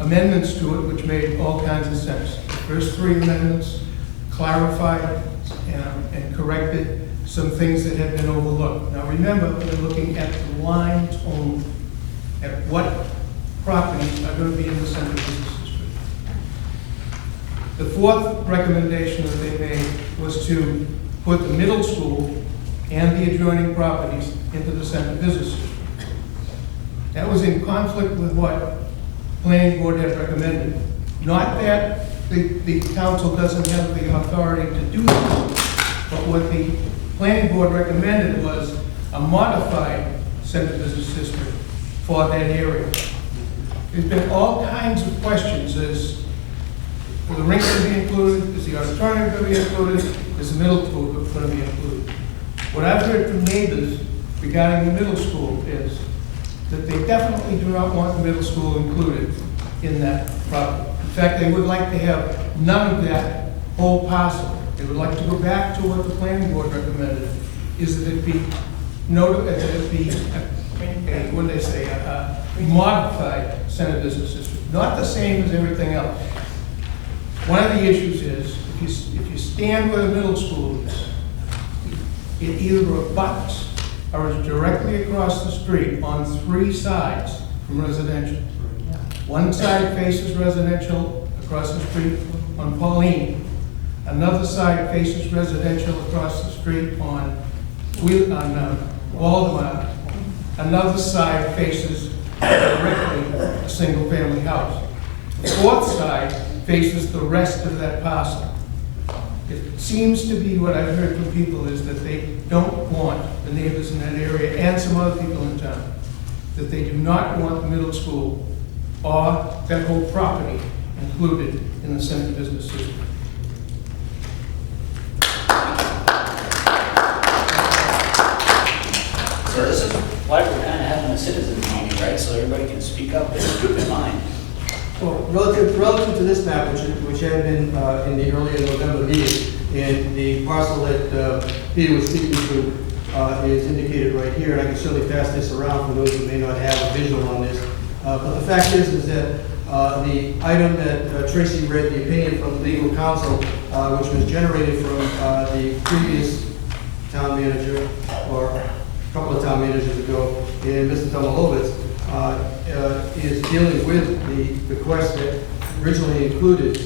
amendments to it, which made all kinds of sense. The first 3 amendments clarified and corrected some things that had been overlooked. Now remember, we're looking at the lines only, at what properties are going to be in the center business district. The 4th recommendation that they made was to put the middle school and the adjoining properties into the center business district. That was in conflict with what planning board had recommended. Not that the council doesn't have the authority to do that, but what the planning board recommended was a modified center business district for that area. There's been all kinds of questions as, are the rink going to be included? Is the auditorium going to be included? Is the middle school going to be included? What I've heard from neighbors regarding the middle school is that they definitely do not want the middle school included in that property. In fact, they would like to have none of that whole parcel. They would like to go back to what the planning board recommended, is that it be what do they say, a modified center business district, not the same as everything else. One of the issues is, if you stand where the middle school is, it either abuts or is directly across the street on 3 sides from residential. One side faces residential across the street on Pauline. Another side faces residential across the street on Waldemar. Another side faces directly a single-family house. The 4th side faces the rest of that parcel. It seems to be, what I've heard from people is that they don't want the neighbors in that area and some other people in town, that they do not want the middle school or that whole property included in the center business district. So this is why we're kind of having a citizens meeting, right? So everybody can speak up and speak their mind. Well, relative to this map, which had been in the earlier November meeting, and the parcel that Peter was speaking to is indicated right here, and I can certainly pass this around for those who may not have a visual on this. But the fact is that the item that Tracy read, the opinion from legal counsel, which was generated from the previous town manager, or a couple of town managers ago, and Mr. Tomalovitz, is dealing with the request that originally included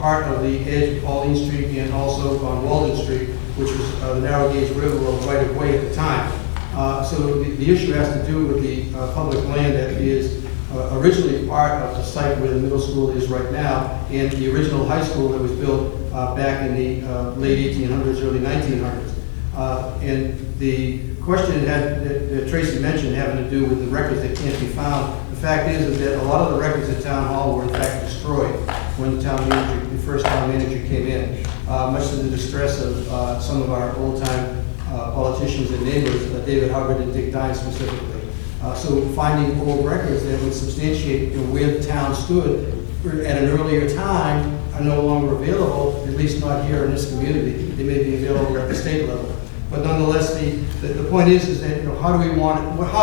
part of the edge of Pauline Street and also on Walden Street, which was the narrow gauge railroad right of way at the time. So the issue has to do with the public land that is originally part of the site where the middle school is right now, and the original high school that was built back in the late 1800s, early 1900s. And the question that Tracy mentioned having to do with the records that can't be found, the fact is that a lot of the records at Town Hall were in fact destroyed when the first town manager came in, much to the distress of some of our old-time politicians and neighbors, David Hubbard and Dick Dine specifically. So finding old records that would substantiate where the town stood at an earlier time are no longer available, at least not here in this community. They may be available at the state level. But nonetheless, the point is that, how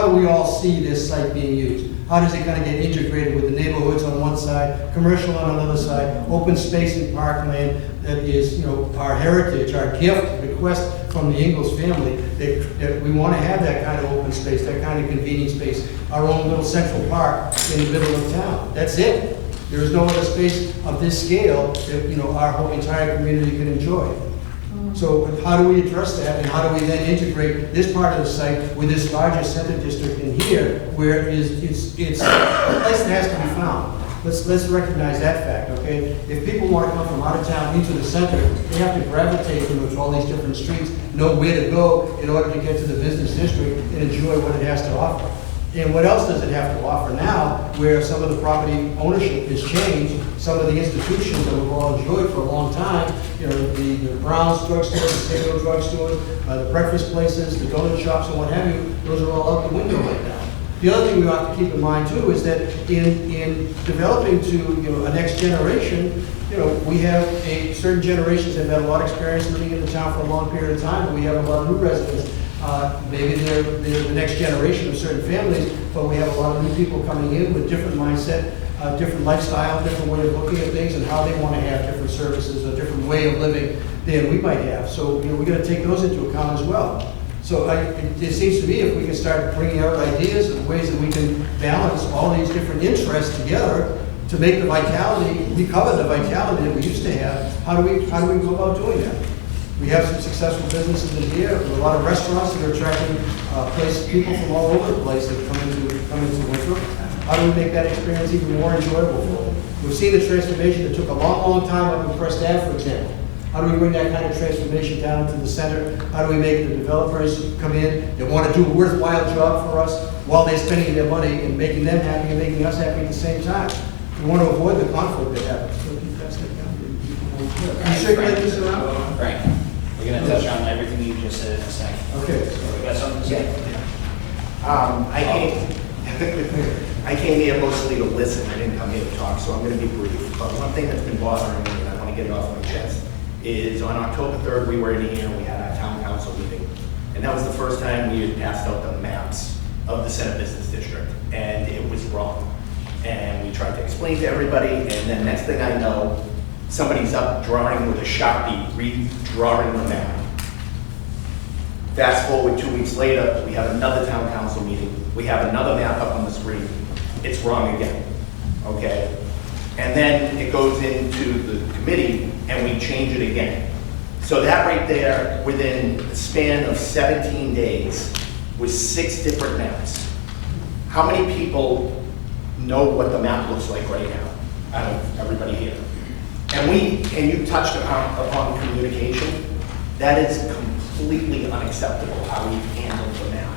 do we all see this site being used? How does it kind of get integrated with the neighborhoods on one side, commercial on another side, open space and parkland that is, our heritage, our gift, bequest from the Ingalls family, that we want to have that kind of open space, that kind of convenient space, our own little central park in the middle of town. That's it. There is no other space of this scale that, our whole entire community can enjoy. So how do we address that, and how do we then integrate this part of the site with this larger center district in here, where it's a place that has to be found. Let's recognize that fact, okay? If people want to come from out of town into the center, they have to gravitate to all these different streets, know where to go in order to get to the business district and enjoy what it has to offer. And what else does it have to offer now, where some of the property ownership has changed, some of the institutions that we've all enjoyed for a long time, the Brown's drugstore, the Sago drugstore, the breakfast places, the donut shops, and what have you, those are all out the window right now. The other thing we have to keep in mind too is that in developing to a next generation, we have certain generations that have had a lot of experience living in the town for a long period of time, and we have a lot of new residents. Maybe they're the next generation of certain families, but we have a lot of new people coming in with different mindset, different lifestyle, different way of looking at things, and how they want to have different services, a different way of living than we might have. So we got to take those into account as well. So it seems to me if we can start bringing out ideas and ways that we can balance all these different interests together to make the vitality, recover the vitality that we used to have, how do we go about doing that? We have some successful businesses in here, a lot of restaurants that are attracting people from all over the place that come into Winthrop. How do we make that experience even more enjoyable for them? We've seen the transformation that took a long time up in Crest Ave, for example. How do we bring that kind of transformation down into the center? How do we make the developers come in that want to do a worthwhile job for us while they're spending their money and making them happy and making us happy at the same time? We want to avoid the conflict that happens. So keep that step down. Can you circulate this around? Right. We're going to touch on everything you just said in a second. Okay. So we got something to say? I came here mostly to listen. I didn't come here to talk, so I'm going to be brief. But one thing that's been bothering me, and I want to get it off my chest, is on October 3rd, we were in here and we had our town council meeting. And that was the first time we had passed out the maps of the Center Business District. And it was wrong. And we tried to explain to everybody, and then next thing I know, somebody's up drawing with a Sharpie, redrawing the map. Fast forward 2 weeks later, we have another town council meeting. We have another map up on the screen. It's wrong again, okay? And then it goes into the committee and we change it again. So that right there, within the span of 17 days, was 6 different maps. How many people know what the map looks like right now out of everybody here? And you touched upon communication. That is completely unacceptable how we handled the map.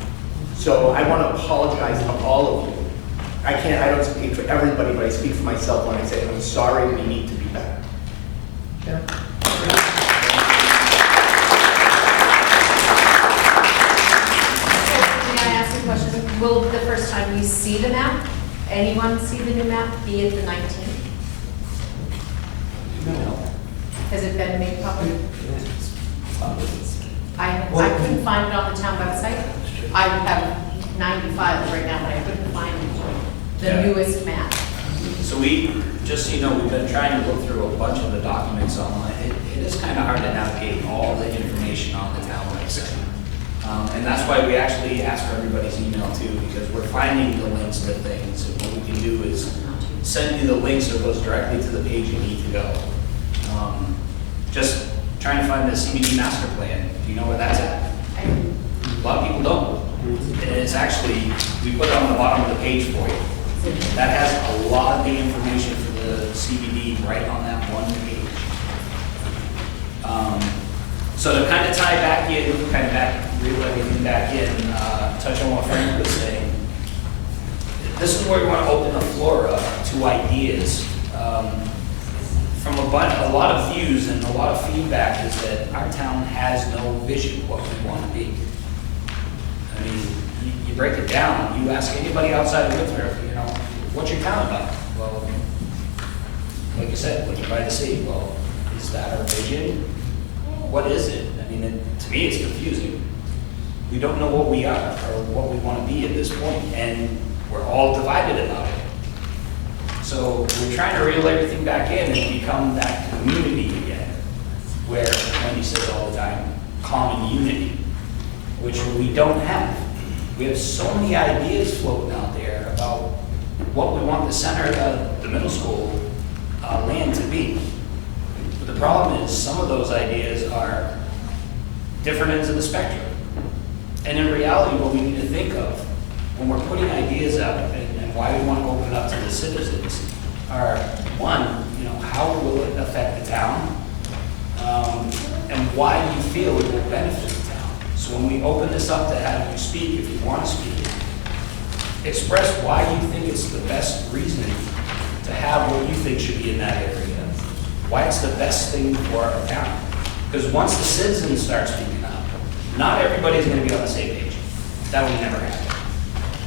So I want to apologize to all of you. I don't speak for everybody, but I speak for myself when I say I'm sorry, we need to be better. Yeah. May I ask a question? Will the first time we see the map Anyone see the new map, be it the 19th? No. Has it been made public? I couldn't find it on the town website. I have 90 files right now, but I couldn't find the Yeah. newest map. So just so you know, we've been trying to look through a bunch of the documents online. It is kind of hard to navigate all the information on the town website. And that's why we actually ask for everybody's email too, because we're finding the links to things. And what we can do is send you the links so it goes directly to the page you need to go. Just trying to find the CBD master plan. Do you know where that's at? A lot of people don't. And it's actually, we put it on the bottom of the page for you. That has a lot of the information for the CBD right on that one page. So to kind of tie back in, reel everything back in, touch on what Frank was saying. This is where we want to open the floor up to ideas. From a lot of views and a lot of feedback is that our town has no vision of what we want to be. I mean, you break it down, you ask anybody outside of Winthrop, what's your town about? Well, like you said, looking by the sea, well, is that our vision? What is it? I mean, to me, it's confusing. We don't know what we are or what we want to be at this point, and we're all divided about it. So we're trying to reel everything back in and become that community again, where Wendy says all the time, common unity, which we don't have. We have so many ideas floating out there about what we want the center of the middle school land to be. But the problem is some of those ideas are different ends of the spectrum. And in reality, what we need to think of when we're putting ideas out and why we want to open it up to the citizens are, one, how will it affect the town? And why do you feel it will benefit the town? So when we open this up to have you speak, if you want to speak, express why you think it's the best reason to have what you think should be in that area. Why it's the best thing for our town. Because once the citizens start speaking up, not everybody's going to be on the same page. That will never happen.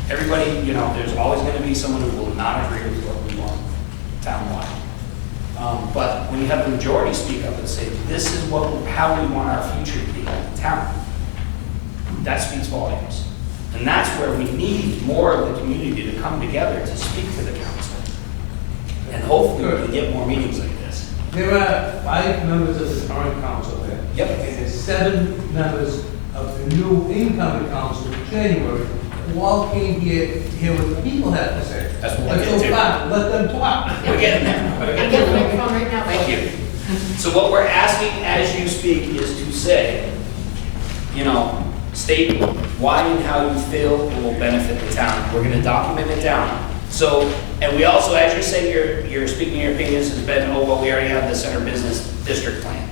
Everybody, there's always going to be someone who will not agree with what we want town-wide. But when you have the majority speak up and say, this is how we want our future to be in town, that speaks volumes. And that's where we need more of the community to come together to speak to the council. And hopefully we can get more meetings like this. There are 5 members of the current council there. Yep. And there's 7 members of the new incoming council in January, who all came here to hear what the people have to say. That's what we're Let's getting go to. back, let them talk. We're getting there. I get the microphone right now. Thank you. So what we're asking as you speak is to say, state why and how you feel it will benefit the town. We're gonna document it down. So, and we also, as you're saying, you're speaking your opinions, has been, we already have the center business district plan.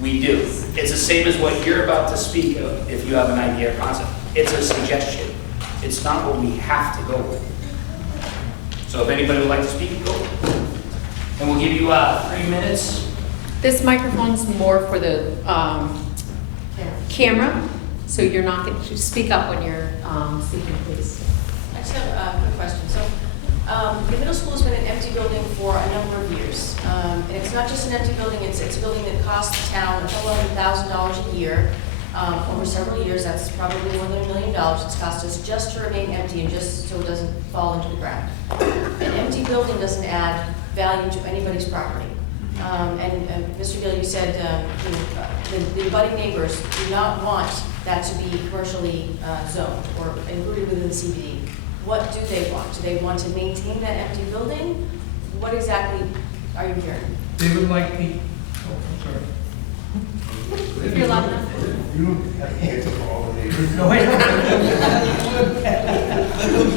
We do. It's the same as what you're about to speak of if you have an idea or concept. It's a suggestion. It's not what we have to go with. So if anybody would like to speak, go. And we'll give you 3 minutes. This microphone's more for the camera, so you're not going to speak up when you're speaking, please. I just have a quick question. So, the middle school has been an empty building for a number of years. And it's not just an empty building, it's a building that costs the town $11,000 a year. Over several years, that's probably more than $1 million it's cost us just to remain empty and just so it doesn't fall into the ground. An empty building doesn't add value to anybody's property. And Mr. Gill, you said the abutting neighbors do not want that to be commercially zoned or included within the CBD. What do they want? Do they want to maintain that empty building? What exactly are you hearing? They would like the, I'm sorry. If you're loud enough. You don't have to answer for all of these. No, wait.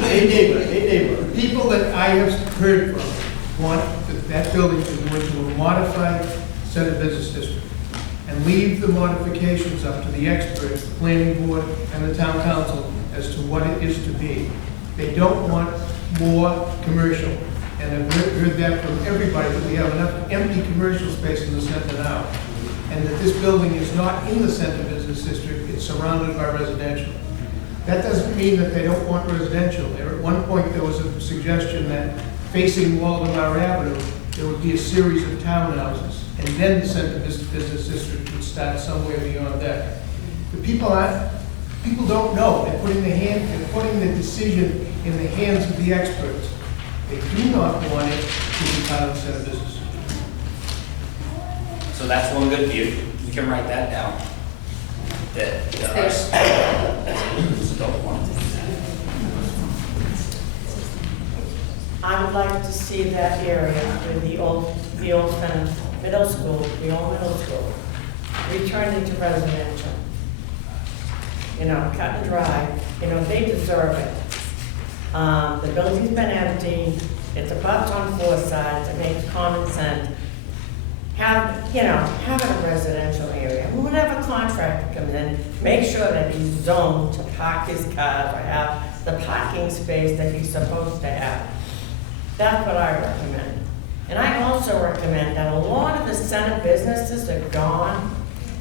Hey neighbor, the people that I have heard from want that building to go into a modified center business district and leave the modifications up to the experts, the planning board and the town council as to what it is to be. They don't want more commercial. And I've heard that from everybody, that we have enough empty commercial space in the center now. And that this building is not in the center business district, it's surrounded by residential. That doesn't mean that they don't want residential. There, at one point, there was a suggestion that facing Waldemar Avenue, there would be a series of townhouses, and then the center business district would start somewhere beyond that. The people don't know. They're putting the decision in the hands of the experts. They do not want it to be part of the center business district. So that's one good view. We can write that down. That there are There's- residents don't want to do that. I would like to see that area with the old middle school, the old middle school, returned into residential. You know, cut and dry, you know, they deserve it. The building's been empty, it's abuts on four sides, it makes common sense. Have it a residential area, whatever contractor comes in, make sure that he's zoned to park his cars or have the parking space that he's supposed to have. That's what I recommend. And I also recommend that a lot of the center businesses are gone,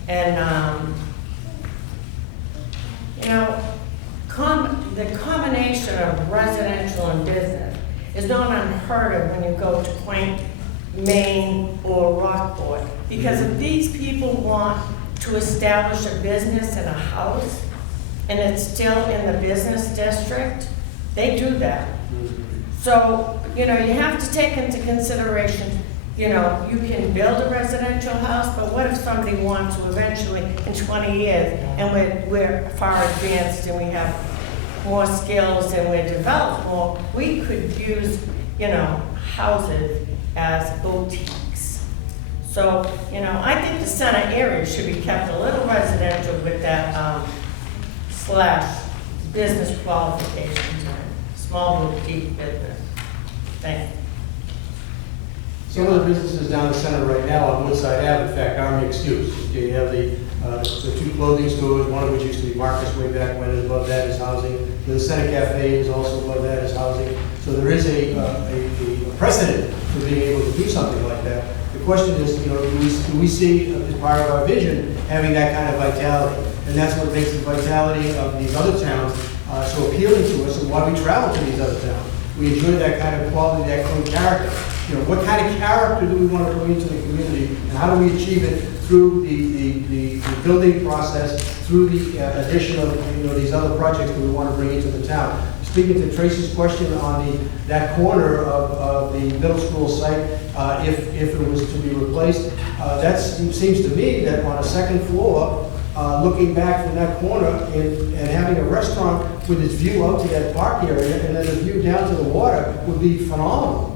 and, the combination of residential and business is not unheard of when you go to quaint Maine or Rockport. Because if these people want to establish a business in a house, and it's still in the business district, they do that. So, you have to take into consideration, you can build a residential house, but what if somebody wants to eventually, in 20 years, and we're far advanced and we have more skills and we're developed more, we could use, houses as boutiques. So, I think the center area should be kept a little residential with that / business qualifications, small boutique business. Thank you. Some of the businesses down the center right now on Woodside Ave, in fact, are mixed use. You have the two clothing stores, one of which used to be Marcus way back when, and above that is housing. The Center Cafe is also above that is housing. So there is a precedent for being able to do something like that. The question is, do we see as part of our vision having that kind of vitality? And that's what makes the vitality of these other towns so appealing to us, and why we travel to these other towns. We enjoy that kind of quality, that kind of character. What kind of character do we want to bring into the community, and how do we achieve it through the building process, through the addition of these other projects that we want to bring into the town? Speaking to Tracy's question on that corner of the middle school site, if it was to be replaced, that seems to me that on a second floor, looking back from that corner and having a restaurant with its view out to that park area and then a view down to the water would be phenomenal.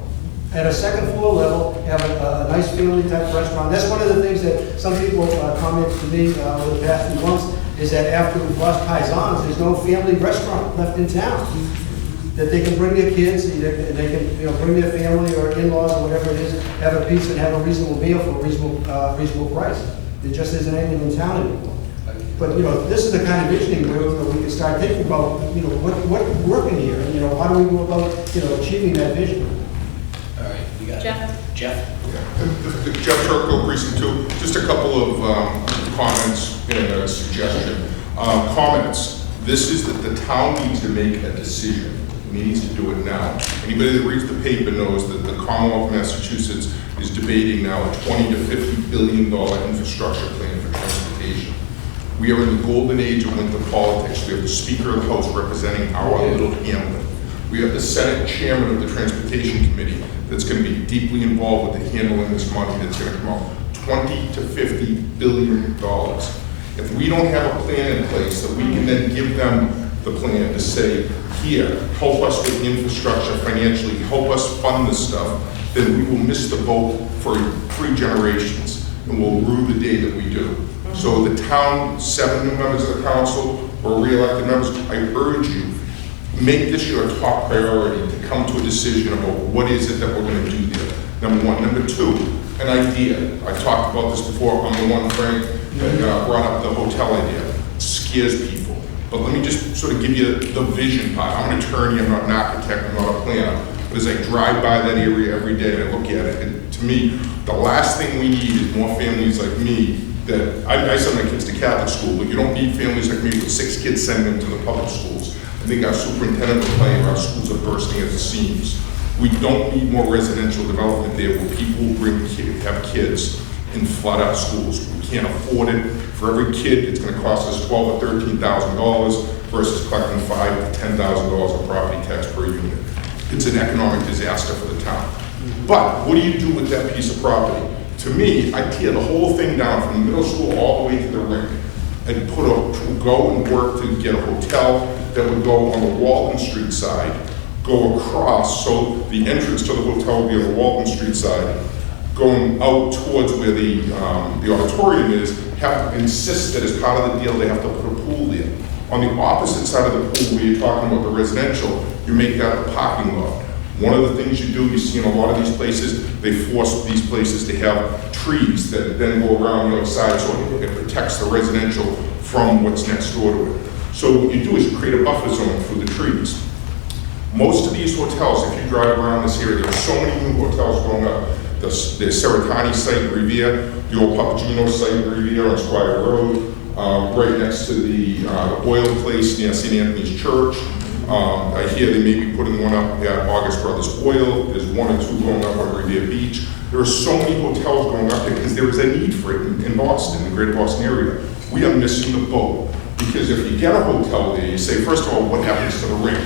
At a second floor level, have a nice family type restaurant. That's one of the things that some people commented to me over the past few months, is that after we've lost Paisans, there's no family restaurant left in town. That they can bring their kids, and they can bring their family or in-laws or whatever it is, have a pizza and have a reasonable meal for a reasonable price. There just isn't anything in town anymore. But, this is the kind of visioning where we can start thinking about, what's working here, and, how do we go about, achieving that vision? All right, we got Jeff? Jeff? Jeff Turco, Precinct 2. Just a couple of comments and a suggestion. Comments. This is that the town needs to make a decision. It needs to do it now. Anybody that reads the paper knows that the Commonwealth of Massachusetts is debating now a $20 to $50 billion infrastructure plan for transportation. We are in the golden age of winter politics. We have the Speaker of the House representing our little hamlet. We have the Senate Chairman of the Transportation Committee that's going to be deeply involved with the handling this money that's going to come out. $20 to $50 billion. If we don't have a plan in place that we can then give them the plan to say, here, help us with the infrastructure financially, help us fund this stuff, then we will miss the boat for 3 generations, and we'll rue the day that we do. So the town, 7 new members of the council, or re-elected members, I urge you, make this your top priority to come to a decision about what is it that we're going to do there. Number 1. Number 2, an idea. I talked about this before. I'm the one, Frank, that brought up the hotel idea. It scares people. But let me just sort of give you the vision part. I'm an attorney, I'm not an architect, I'm not a planner. But as I drive by that area every day and I look at it, and to me, the last thing we need is more families like me that, I send my kids to Catholic school, but you don't need families like me with 6 kids sending them to the public schools. I think our superintendent will tell you our schools are bursting at the seams. We don't need more residential development there where people have kids and flood our schools. We can't afford it. For every kid, it's gonna cost us $12,000 or $13,000 versus collecting $5,000 to $10,000 of property tax per unit. It's an economic disaster for the town. But what do you do with that piece of property? To me, I tear the whole thing down from the middle school all the way to the rink and go and work to get a hotel that would go on the Walton Street side, go across, so the entrance to the hotel would be on the Walton Street side, going out towards where the auditorium is, have to insist that as part of the deal, they have to put a pool there. On the opposite side of the pool, where you're talking about the residential, you make that a parking lot. One of the things you do, you see in a lot of these places, they force these places to have trees that then go around the outside so it protects the residential from what's next door to it. So what you do is you create a buffer zone through the trees. Most of these hotels, if you drive around this area, there are so many new hotels going up. The Seratani site in Revere, the old Papagino site in Revere on Squire Road, right next to the oil place near St. Anthony's Church. I hear they may be putting one up at August Brothers Oil. There's 1 or 2 going up on Revere Beach. There are so many hotels going up there because there is a need for it in Boston, the greater Boston area. We are missing the boat because if you get a hotel there, you say, first of all, what happens to the rink?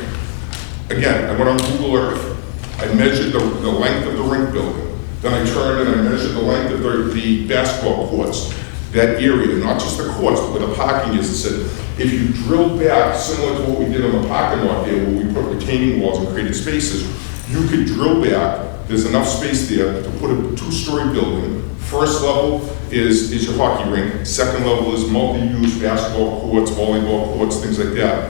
Again, I went on Google Earth. I measured the length of the rink building. Then I turned and I measured the length of the basketball courts. That area, not just the courts, but where the parking is, it said, if you drill back, similar to what we did on the parking lot there, where we put retaining walls and created spaces, you could drill back, there's enough space there to put a 2-story building. First level is your hockey rink, second level is multi-use basketball courts, volleyball courts, things like that.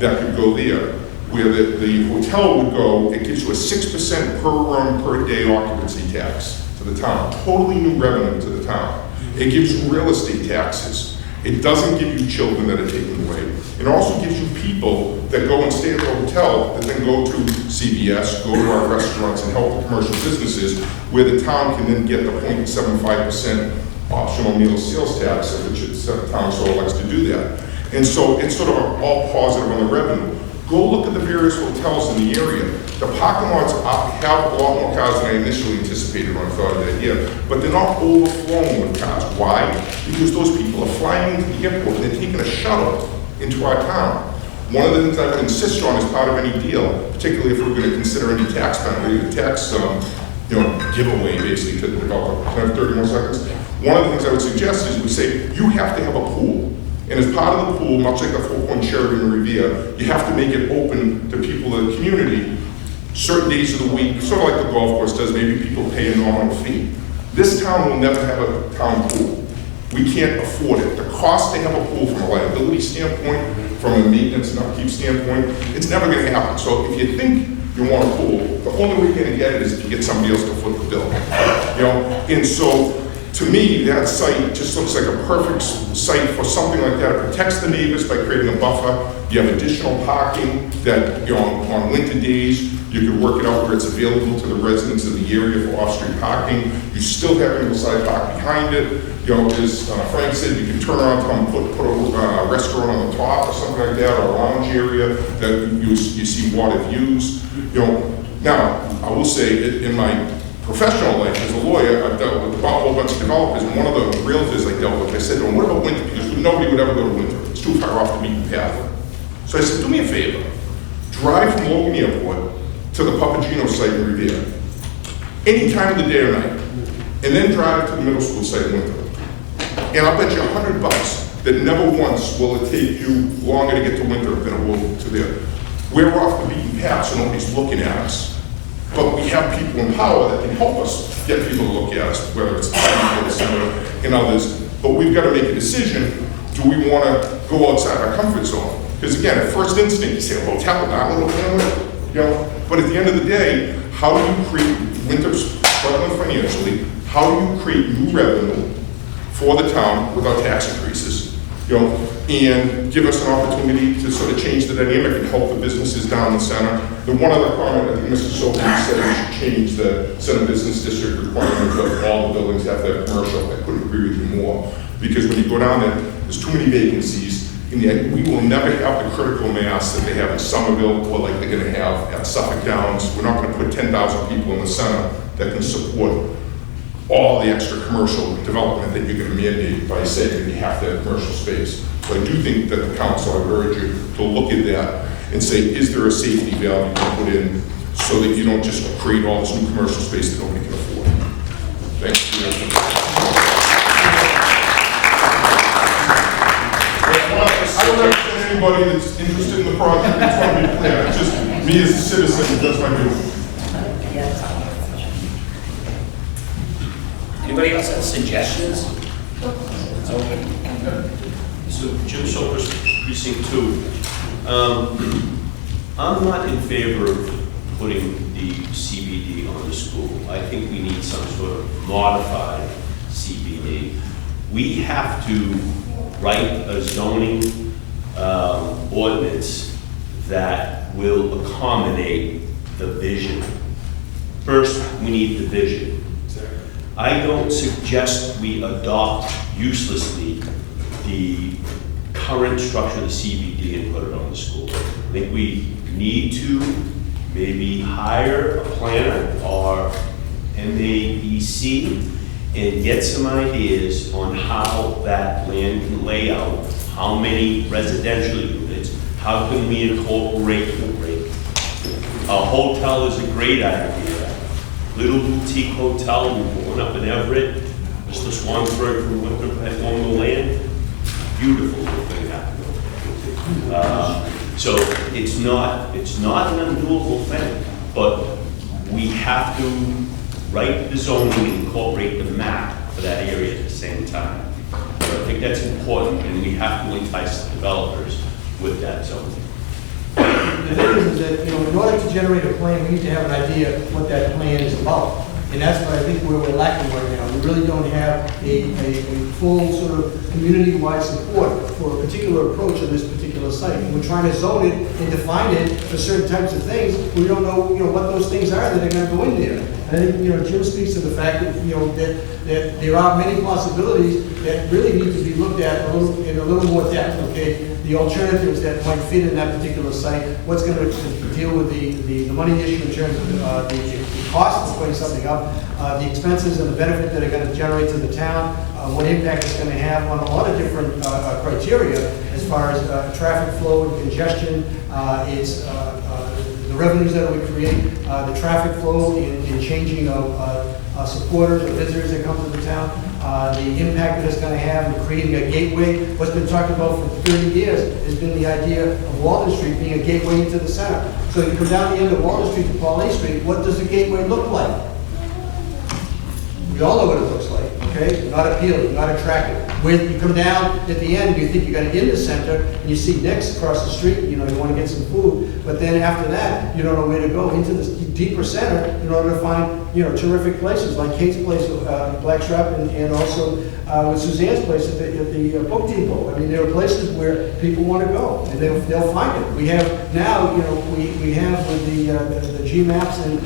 That could go there. Where the hotel would go, it gives you a 6% per room per day occupancy tax to the town, totally new revenue to the town. It gives you real estate taxes. It doesn't give you children that are taken away. It also gives you people that go and stay at the hotel that then go to CVS, go to our restaurants and help the commercial businesses where the town can then get the 0.75% optional meal sales tax if the town so elects to do that. And so it's sort of all positive on the revenue. Go look at the various hotels in the area. The parking lots have a lot more cars than I initially anticipated when I thought of that year, but they're not overflowing with cars. Why? Because those people are flying into the airport and they're taking a shuttle into our town. One of the things I would insist on as part of any deal, particularly if we're going to consider any tax penalty, tax giveaway basically to the developer. Can I have 30 more seconds? One of the things I would suggest is we say, you have to have a pool. And as part of the pool, much like the 4-Point Sheraton in Revere, you have to make it open to people in the community certain days of the week, sort of like the golf course does, maybe people pay a nominal fee. This town will never have a town pool. We can't afford it. The cost to have a pool from a liability standpoint, from a maintenance and upkeep standpoint, it's never going to happen. So if you think you want a pool, the only way you're going to get it is if you get somebody else to foot the bill. And so to me, that site just looks like a perfect site for something like that. It protects the neighbors by creating a buffer. You have additional parking that, on winter days, you can work it out where it's available to the residents of the area for off-street parking. You still have hillside park behind it. As Frank said, you can turn around and put a restaurant on the top or something like that, or a lounge area that you see water views. Now, I will say, in my professional life as a lawyer, I've dealt with a whole bunch of developers, and one of the realtors I dealt with, I said, well, what about winter? Because nobody would ever go to winter. It's too far off the beaten path. So I said, do me a favor. Drive from Logan Airport to the Papagino site in Revere, any time of the day or night, and then drive to the middle school site in winter. And I'll bet you $100 that never once will it take you longer to get to winter than it will to there. We're off the beaten path, so nobody's looking at us. But we have people in power that can help us get people to look at us, whether it's the and others. But we've got to make a decision. Do we want to go outside our comfort zone? Because again, at first instinct, you say, hotel, not a little family, But at the end of the day, how do you create, winter's struggling financially, how do you create new revenue for the town without tax increases? you know, and give us an opportunity to sort of change the dynamic and help the businesses down the center. The one other comment, I think Mr. Sobel said we should change the center business district requirement of all the buildings have to have commercial. I couldn't agree with you more, because when you go down there, there's too many vacancies, and yet we will never have the critical mass that they have in Somerville, or like they're gonna have at Suffolk Downs. We're not gonna put 10,000 people in the center that can support all the extra commercial development that you're going to mandate by saying that you have to have commercial space. So I do think that the council, I would urge you to look at that and say, is there a safety valve you can put in so that you don't just create all this new commercial space that nobody can afford? Thanks. I don't represent anybody that's interested in the project. It's going to be clear. It's just me as a citizen, that's my view. Anybody else have suggestions? So Jim Soper, Precinct 2. I'm not in favor of putting the CBD on the school. I think we need some sort of modified CBD. We have to write a zoning ordinance that will accommodate the vision. First, we need the vision. I don't suggest we adopt uselessly the current structure of the CBD and put it on the school. I think we need to maybe hire a planner or MABC and get some ideas on how that land can lay out, how many residential units, how can we incorporate the rate. A hotel is a great idea. Little boutique hotel, we put one up in Everett, Mr. Swansburg from Winthrop had owned the land. Beautiful little thing happened. So it's not an undoable thing, but we have to write the zoning and incorporate the map for that area at the same time. So I think that's important, and we have to entice the developers with that zoning. The thing is that, in order to generate a plan, we need to have an idea what that plan is about. And that's what I think where we're lacking right now. We really don't have a full sort of community-wide support for a particular approach on this particular site. And we're trying to zone it and define it for certain types of things. We don't know, what those things are that are going to go in there. And I think, Jim speaks to the fact that, that there are many possibilities that really need to be looked at in a little more depth, okay? The alternatives that might fit in that particular site, what's going to deal with the money issue in terms of the cost of putting something up, the expenses and the benefit that are going to generate to the town, what impact it's going to have on a lot of different criteria as far as traffic flow and congestion, it's the revenues that we create, the traffic flow in changing of supporters or visitors that come to the town, the impact that it's going to have in creating a gateway. What's been talked about for 30 years has been the idea of Walden Street being a gateway into the center. So you come down the end of Walden Street to Paul A. Street, what does the gateway look like? We all know what it looks like, okay? Not appealing, not attractive. When you come down at the end, you think you're going to in the center, and you see Nick's across the street, you want to get some food, but then after that, you don't know where to go into the deeper center in order to find, terrific places like Kate's place, Blackstrap, and also with Suzanne's place at the Book Depot. I mean, there are places where people want to go, and they'll find it. We have now, we have with the G-Maps and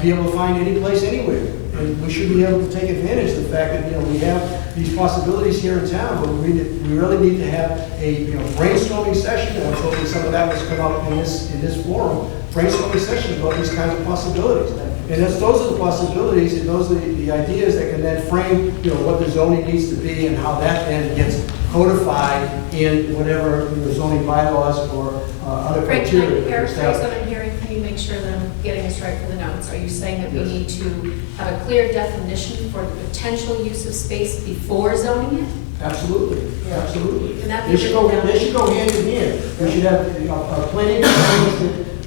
be able to find any place anywhere. And we should be able to take advantage of the fact that, we have these possibilities here in town, but we really need to have a, brainstorming session, and I was hoping some of that was come up in this forum, brainstorming session about these kinds of possibilities. And those are the possibilities, and those are the ideas that can then frame, what the zoning needs to be and how that then gets codified in whatever zoning bylaws or other Frank, criteria. can I that are paraphrase established. what I'm hearing? Can you make sure that I'm getting this right for the notes? Are you saying that we need to have a clear definition for the potential use of space before zoning it? Absolutely, absolutely. Can that be They should go written down? hand in hand. We should have a planning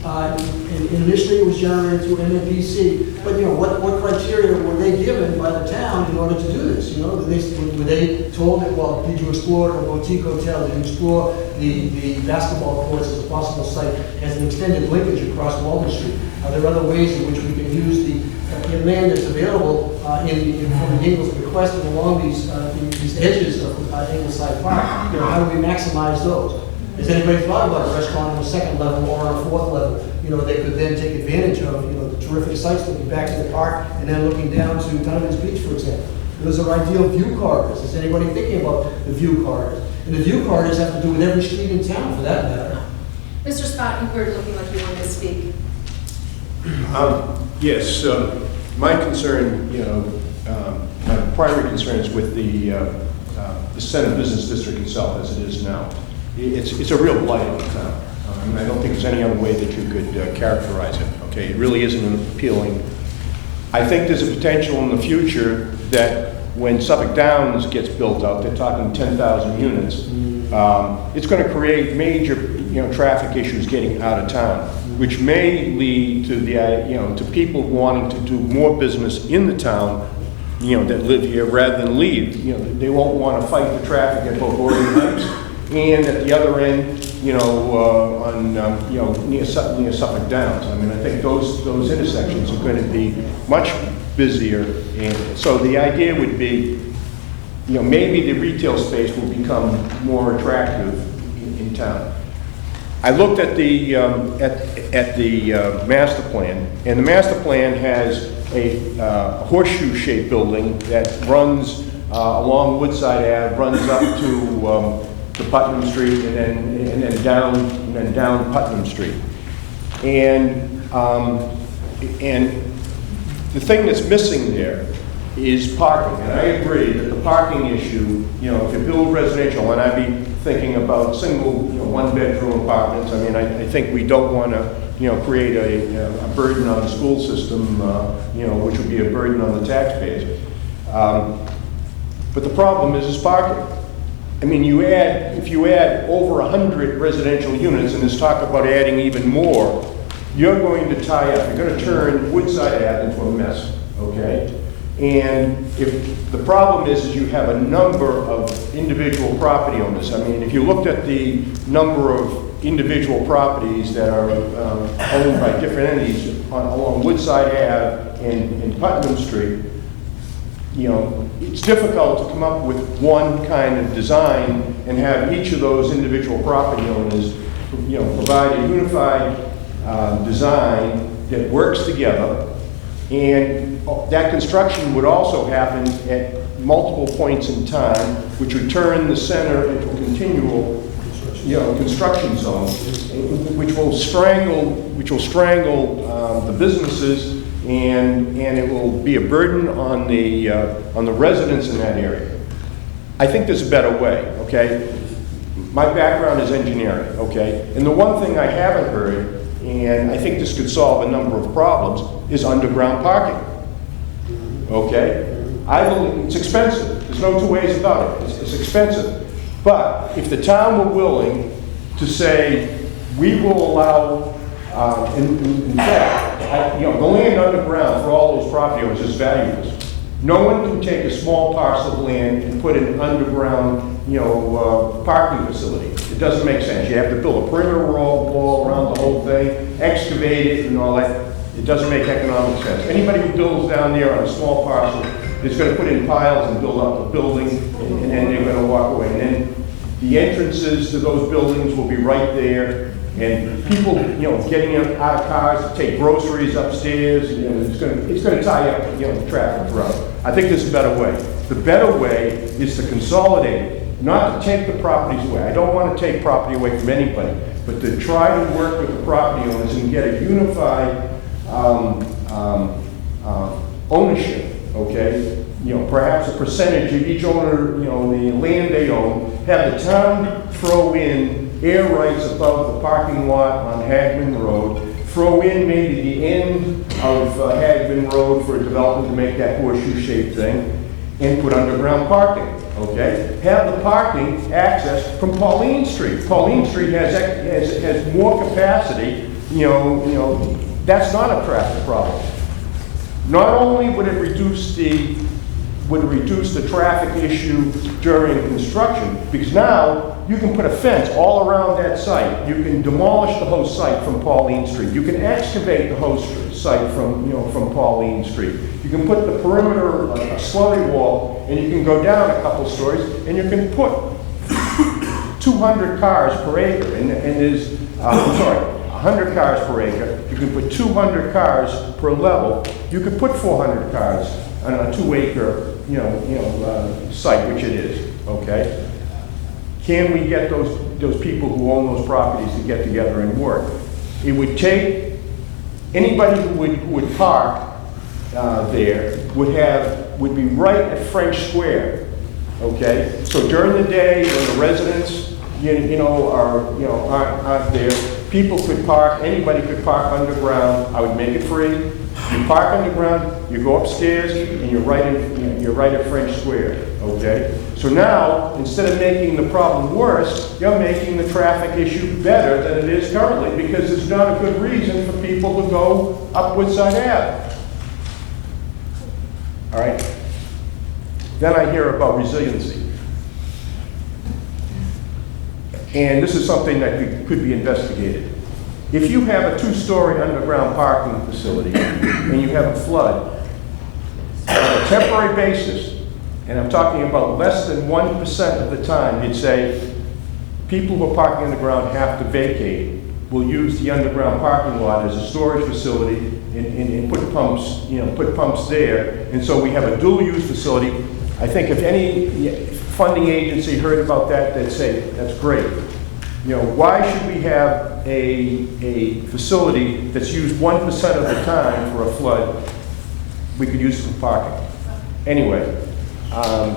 and initially it was generated through MNPC, but what criteria were they given by the town in order to do this? Were they told that, well, did you explore a boutique hotel? Did you explore the basketball courts as a possible site as an extended linkage across Walden Street? Are there other ways in which we can use the the land that's available from the Ingles request and along these edges of Ingleside Park, you know, how do we maximize those? Has anybody thought about a restaurant on the second level or on a fourth level? You know, they could then take advantage of, you know, the terrific sights looking back to the park and then looking down to Donovan's Beach, for example. Those are ideal view corridors. Is anybody thinking about the view corridors? And the view corridors have to do with every street in town, for that matter. Mr. Scott, you were looking like you wanted to speak. Yes, my concern, you know, my primary concern is with the Center Business District itself as it is now. It's a real blight on the town. I mean, I don't think there's any other way that you could characterize it, okay? It really isn't appealing. I think there's a potential in the future that when Suffolk Downs gets built out, they're talking 10,000 units, it's going to create major, you know, traffic issues getting out of town, which may lead to the, you know, to people wanting to do more business in the town, you know, that live here rather than leave. You know, they won't want to fight the traffic at both Oregon Heights and at the other end, you know, you know, near Suffolk Downs. I mean, I think those intersections are going to be much busier, and so the idea would be, you know, maybe the retail space will become more attractive in town. I looked at the master plan, and the master plan has a horseshoe-shaped building that runs along Woodside Ave, runs up to Putnam Street, and then down Putnam Street, and the thing that's missing there is parking, and I agree that the parking issue, you know, if you build residential, and I'd be thinking about single, you know, one-bedroom apartments. I mean, I think we don't want to, you know, create a burden on the school system, you know, which would be a burden on the taxpayers. But the problem is parking. I mean, if you add over 100 residential units, and there's talk about adding even more, you're going to tie up, you're going to turn Woodside Ave into a mess, okay? And if the problem is you have a number of individual property owners. I mean, if you looked at the number of individual properties that are owned by different entities along Woodside Ave and Putnam Street, you know, it's difficult to come up with one kind of design and have each of those individual property owners, you know, provide a unified design that works together. And that construction would also happen at multiple points in time, which would turn the center into a continual, you know, construction zone, which will strangle the businesses, and it will be a burden on the residents in that area. I think there's a better way. Okay, my background is engineering. Okay, and the one thing I haven't heard, and I think this could solve a number of problems, is underground parking. Okay? I believe it's expensive. There's no two ways about it. It's expensive. But if the town were willing to say, we will allow, in fact, you know, the land underground for all those property owners is valueless. No one can take a small parcel of land and put an underground, you know, parking facility. It doesn't make sense. You have to build a perimeter wall around the whole thing, excavate it and all that. It doesn't make economic sense. Anybody who builds down there on a small parcel is going to put in piles and build up a building, and then they're going to walk away. And then the entrances to those buildings will be right there, and people, you know, getting out of cars to take groceries upstairs, you know, it's going to tie up, you know, the traffic throughout. I think there's a better way. The better way is to consolidate it, not to take the properties away. I don't want to take property away from anybody, but to try to work with the property owners and get a unified ownership, okay? You know, perhaps a percentage of each owner, you know, the land they own, have the town throw in air rights above the parking lot on Hagman Road, throw in maybe the end of Hagman Road for a development to make that horseshoe-shaped thing, and put underground parking, okay? Have the parking access from Pauline Street. Pauline Street has more capacity, you know, that's not a traffic problem. Not only would it reduce the would reduce the traffic issue during construction, because now you can put a fence all around that site. You can demolish the whole site from Pauline Street. You can excavate the whole site from, from Pauline Street. You can put the perimeter, a slurry wall, and you can go down a couple stories, and you can put 200 cars per acre, and there's, 100 cars per acre. You can put 200 cars per level. You could put 400 cars on a 2-acre, site, which it is, okay? Can we get those people who own those properties to get together and work? It would take, anybody who would park there would be right at French Square, okay? So during the day when the residents, aren't there, people could park, anybody could park underground. I would make it free. You park underground, you go upstairs, and you're right at French Square, okay? So now, instead of making the problem worse, you're making the traffic issue better than it is currently, because there's not a good reason for people to go up Woodside Ave. All right? Then I hear about resiliency. And this is something that could be investigated. If you have a 2-story underground parking facility and you have a flood, on a temporary basis, and I'm talking about less than 1% of the time, you'd say people who are parking underground have to vacate. We'll use the underground parking lot as a storage facility and put pumps there. And so we have a dual-use facility. I think if any funding agency heard about that, they'd say, that's great. Why should we have a facility that's used 1% of the time for a flood? We could use it for parking. Anyway, I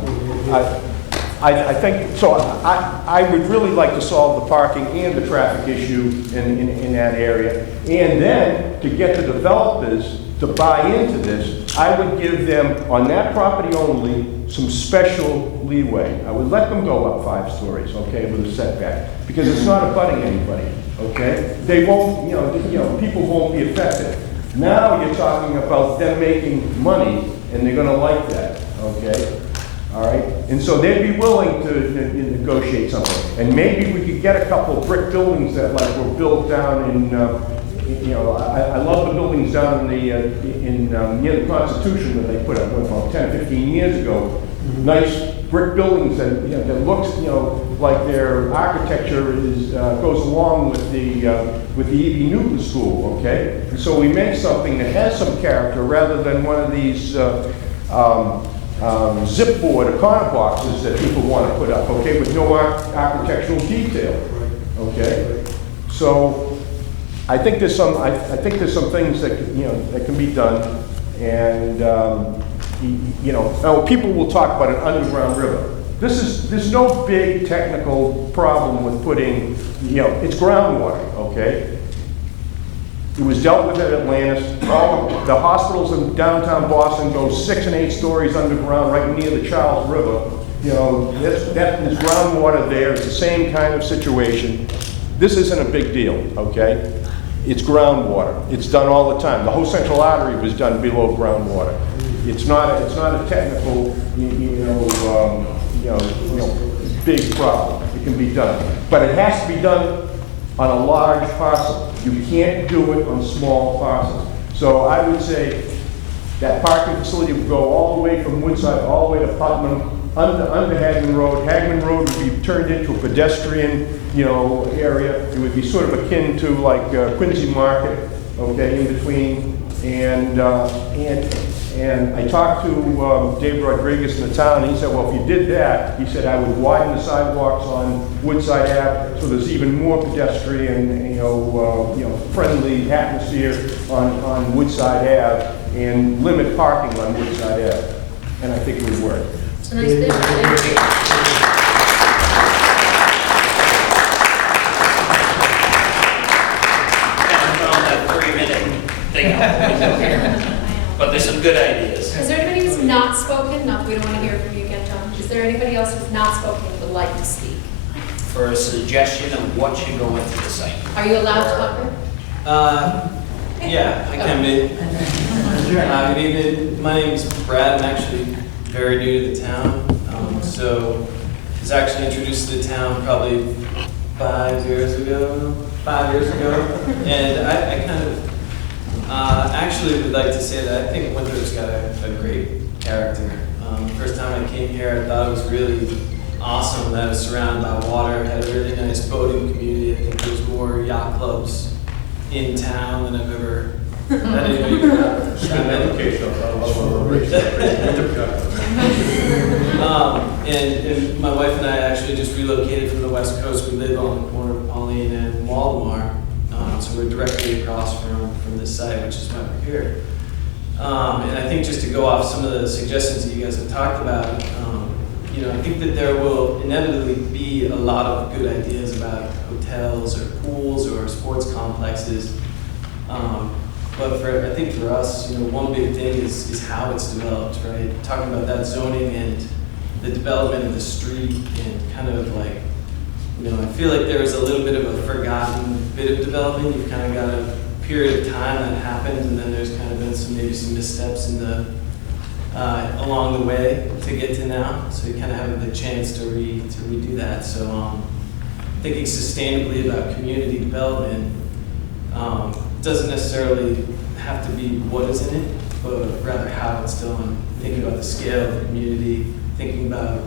think, so I would really like to solve the parking and the traffic issue in that area. And then, to get the developers to buy into this, I would give them, on that property only, some special leeway. I would let them go up 5 stories, okay, with a setback, because it's not abutting anybody, okay? They won't, people won't be affected. Now you're talking about them making money, and they're gonna like that, okay? All right, and so they'd be willing to negotiate something. And maybe we could get a couple of brick buildings that were built down in, I love the buildings down in near the Constitution that they put up about 10, 15 years ago. Nice brick buildings that, that looks, like their architecture goes along with the E.B. Newton School, okay? And so we make something that has some character rather than one of these zipboard econo boxes that people want to put up, okay, with no architectural detail, okay? So I think there's some things that that can be done, and people will talk about an underground river. There's no big technical problem with putting, it's groundwater, okay? It was dealt with at Atlantis. All the hospitals in downtown Boston go 6 and 8 stories underground, right near the Charles River. There's groundwater there. It's the same kind of situation. This isn't a big deal, okay? It's groundwater. It's done all the time. The whole central artery was done below groundwater. It's not a technical, big problem. It can be done, but it has to be done on a large parcel. You can't do it on small parcels. So I would say that parking facility would go all the way from Woodside, all the way to Putnam, under Hagman Road. Hagman Road would be turned into a pedestrian, area. It would be sort of akin to like Quincy Market, okay, in between. And I talked to Dave Rodriguez in the town, and he said, well, if you did that, he said, I would widen the sidewalks on Woodside Ave so there's even more pedestrian, friendly atmosphere on Woodside Ave, and limit parking on Woodside Ave. And I think it would work. It's a nice thing. Thank you. But there's some good ideas. Is there anybody who's not spoken? Not, we don't want to hear from you again, Tom. Is there anybody else who's not spoken who would like to speak? For a suggestion of what should go into the site. Are you allowed to talk? Yeah, I can be. Good evening. My name is Brad. I'm actually very new to the town. So I was actually introduced to the town probably 5 years ago. And I kind of actually would like to say that I think Winthrop's got a great character. First time I came here, I thought it was really awesome that it was surrounded by water, had a really nice boating community. I think there's more yacht clubs in town than I've ever, I didn't know you could have that many. And my wife and I actually just relocated from the West Coast. We live on the corner of Pauline and Waldemar. So we're directly across from this site, which is why we're here. And I think just to go off some of the suggestions that you guys have talked about, I think that there will inevitably be a lot of good ideas about hotels or pools or sports complexes. But I think for us, one big thing is how it's developed, right? Talking about that zoning and the development of the street and kind of like, I feel like there was a little bit of a forgotten bit of development. You've kind of got a period of time that happened, and then there's kind of been maybe some missteps in the along the way to get to now. So you kind of have the chance to redo that. So thinking sustainably about community development doesn't necessarily have to be what is in it, but rather how it's done. Thinking about the scale of the community, thinking about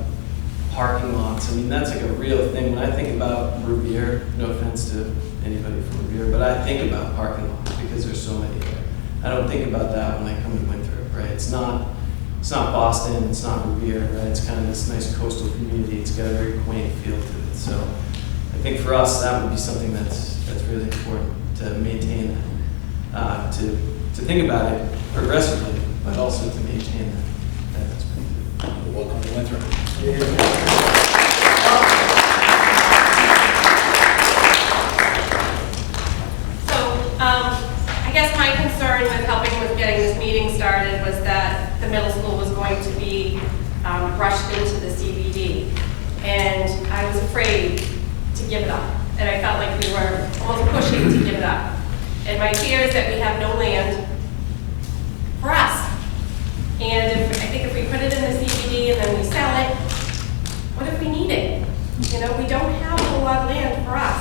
parking lots. I mean, that's like a real thing. When I think about Revere, no offense to anybody from Revere, but I think about parking lots because there's so many there. I don't think about that when I come to Winthrop, right? It's not Boston, it's not Revere, right? It's kind of this nice coastal community. It's got a very quaint feel to it. So I think for us, that would be something that's really important to maintain that, to think about it progressively, but also to maintain that perspective. Welcome to Winthrop. I guess my concern with helping with getting this meeting started was that the middle school was going to be rushed into the CBD. And I was afraid to give it up. And I felt like we were almost pushing to give it up. And my fear is that we have no land for us. And I think if we put it in the CBD and then we sell it, what if we need it? We don't have a whole lot of land for us.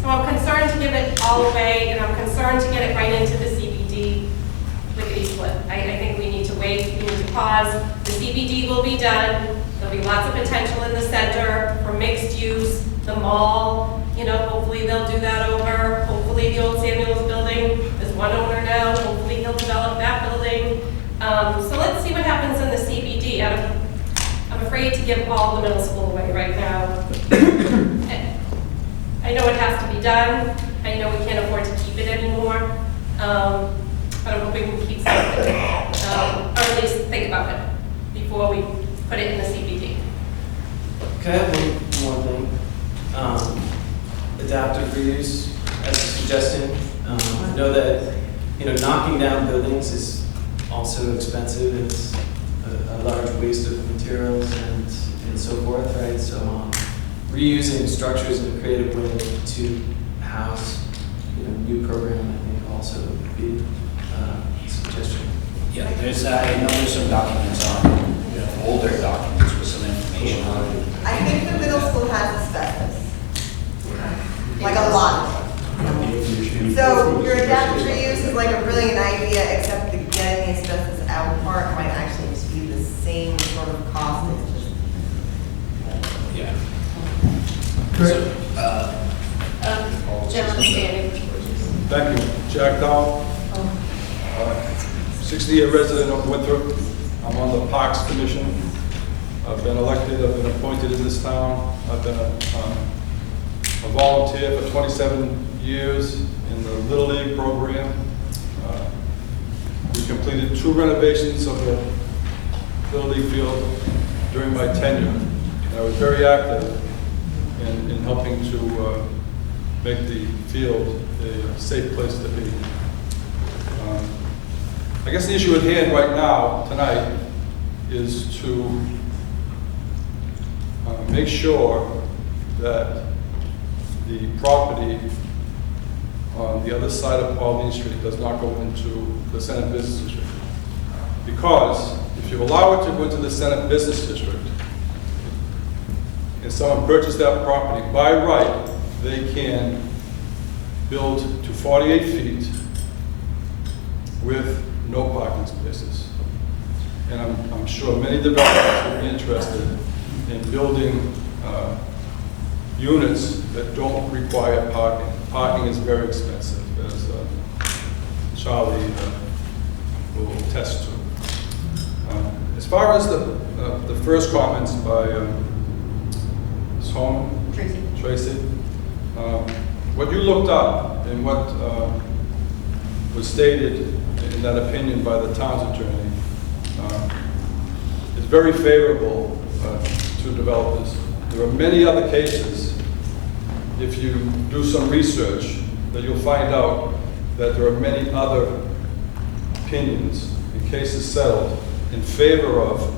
So I'm concerned to give it all away, and I'm concerned to get it right into the CBD lickety-split. I think we need to wait, we need to pause. The CBD will be done. There'll be lots of potential in the center for mixed use, the mall, hopefully they'll do that over. Hopefully the old Samuel's building, there's one owner now, hopefully he'll develop that building. So let's see what happens in the CBD. I'm afraid to give all the middle school away right now. I know it has to be done. I know we can't afford to keep it anymore. But I'm hoping we keep some of it. Or at least think about it before we put it in the CBD. Can I have one more thing? Adaptive reuse as a suggestion. I know that knocking down buildings is also expensive. It's a large waste of materials and so forth, right? So reusing structures in a creative way to house new program, I think also would be a suggestion. Yeah, I know there's some documents on, older documents with some information on it. I think the middle school has asbestos. Like a lot. So your adaptive reuse is like a brilliant idea, except the getting the asbestos out part might actually just be the same sort of cost. It's just. Yeah. Great. Gentleman standing. Thank you. Jack Dow, 60-year resident of Winthrop. I'm on the Parks Commission. I've been elected, I've been appointed in this town. I've been a volunteer for 27 years in the Little League program. We completed 2 renovations of the Little League field during my tenure. And I was very active in helping to make the field a safe place to be. I guess the issue at hand right now, tonight, is to make sure that the property on the other side of Pauline Street does not go into the Center Business District. Because if if you allow it to go into the Center Business District, and someone purchased that property, by right, they can build to 48 feet with no parking spaces. And I'm sure many developers would be interested in building units that don't require parking. Parking is very expensive, as Charlie will attest to. As far as the first comments by Ms. Tracy, what you looked up and what was stated in that opinion by the town's attorney is very favorable to developers. There are many other cases, if you do some research, that you'll find out that there are many other opinions and cases settled in favor of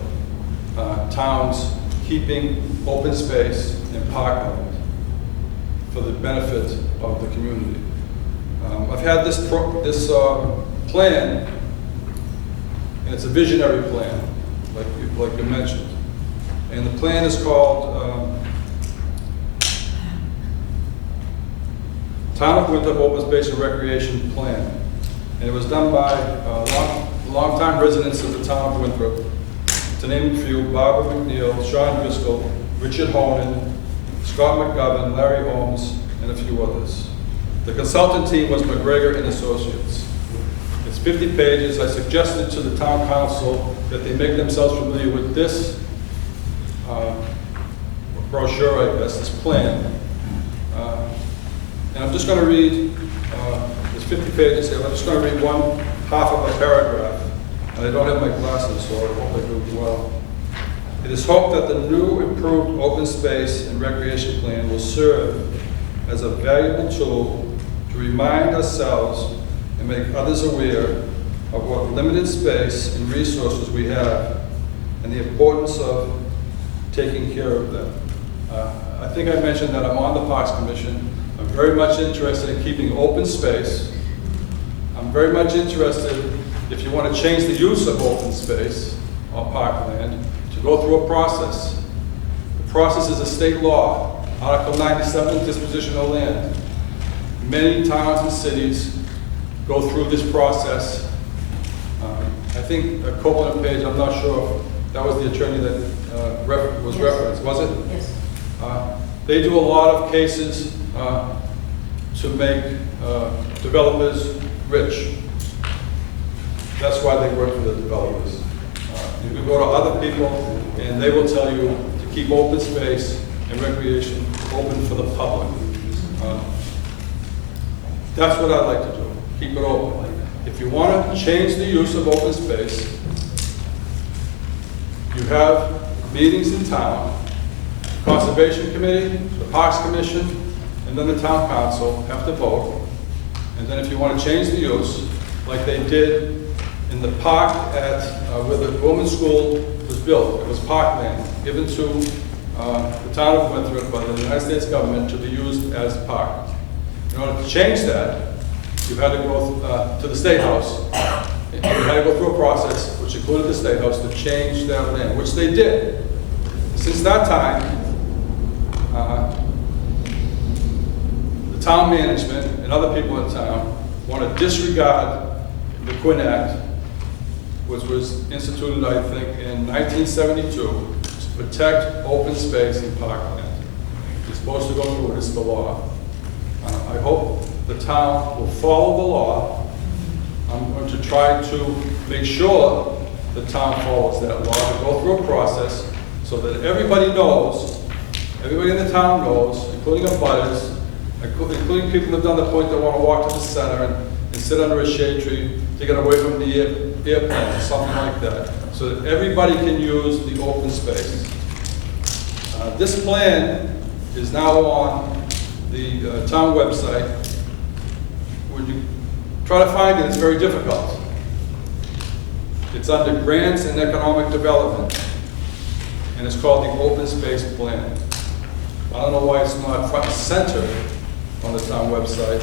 towns keeping open space and parkland for the benefit of the community. I've had this plan, and it's a visionary plan, like you mentioned. And the plan is called Town of Winthrop Open Space and Recreation Plan. And it was done by long-time residents of the town of Winthrop. To name a few: Barbara McNeil, Sean Driscoll, Richard Honan, Scott McGovern, Larry Holmes, and a few others. The consultant team was McGregor and Associates. It's 50 pages. I suggested to the town council that they make themselves familiar with this brochure, I guess, this plan. And I'm just going to read, there's 50 pages here, I'm just going to read one half of a paragraph. And I don't have my glasses, so I hope I do well. It is hoped that the new improved open space and recreation plan will serve as a valuable tool to remind ourselves and make others aware of what limited space and resources we have and the importance of taking care of them. I think I mentioned that I'm on the Parks Commission. I'm very much interested in keeping open space. I'm very much interested, if you want to change the use of open space or parkland, to go through a process. The process is a state law, Article 97, disposition of land. Many towns and cities go through this process. I think Copeland and Page, I'm not sure if that was the attorney that was referenced, was it? Yes. They do a lot of cases to make developers rich. That's why they work for the developers. You can go to other people and they will tell you to keep open space and recreation open for the public. That's what I'd like to do, keep it open. If you want to change the use of open space, you have meetings in town, Conservation Committee, the Parks Commission, and then the Town Council have to vote. And then if you want to change the use, like they did in the park at where the women's school was built, it was parkland given to the town of Winthrop by the United States government to be used as park. In order to change that, you've had to go to the State House. You had to go through a process which included the State House to change that land, which they did. Since that time, the town management and other people in town want to disregard the Quinn Act, which was instituted, I think, in 1972 to protect open space and parkland. You're supposed to go through it, it's the law. I hope the town will follow the law. I'm going to try to make sure the town follows that law, to go through a process so that everybody knows, everybody in the town knows, including abutters, including people who've done the point that want to walk to the center and sit under a shade tree to get away from the airplanes or something like that, so that everybody can use the open space. This plan is now on the town website. When you try to find it, it's very difficult. It's under Grants and Economic Development, and it's called the Open Space Plan. I don't know why it's not front and center on the town website,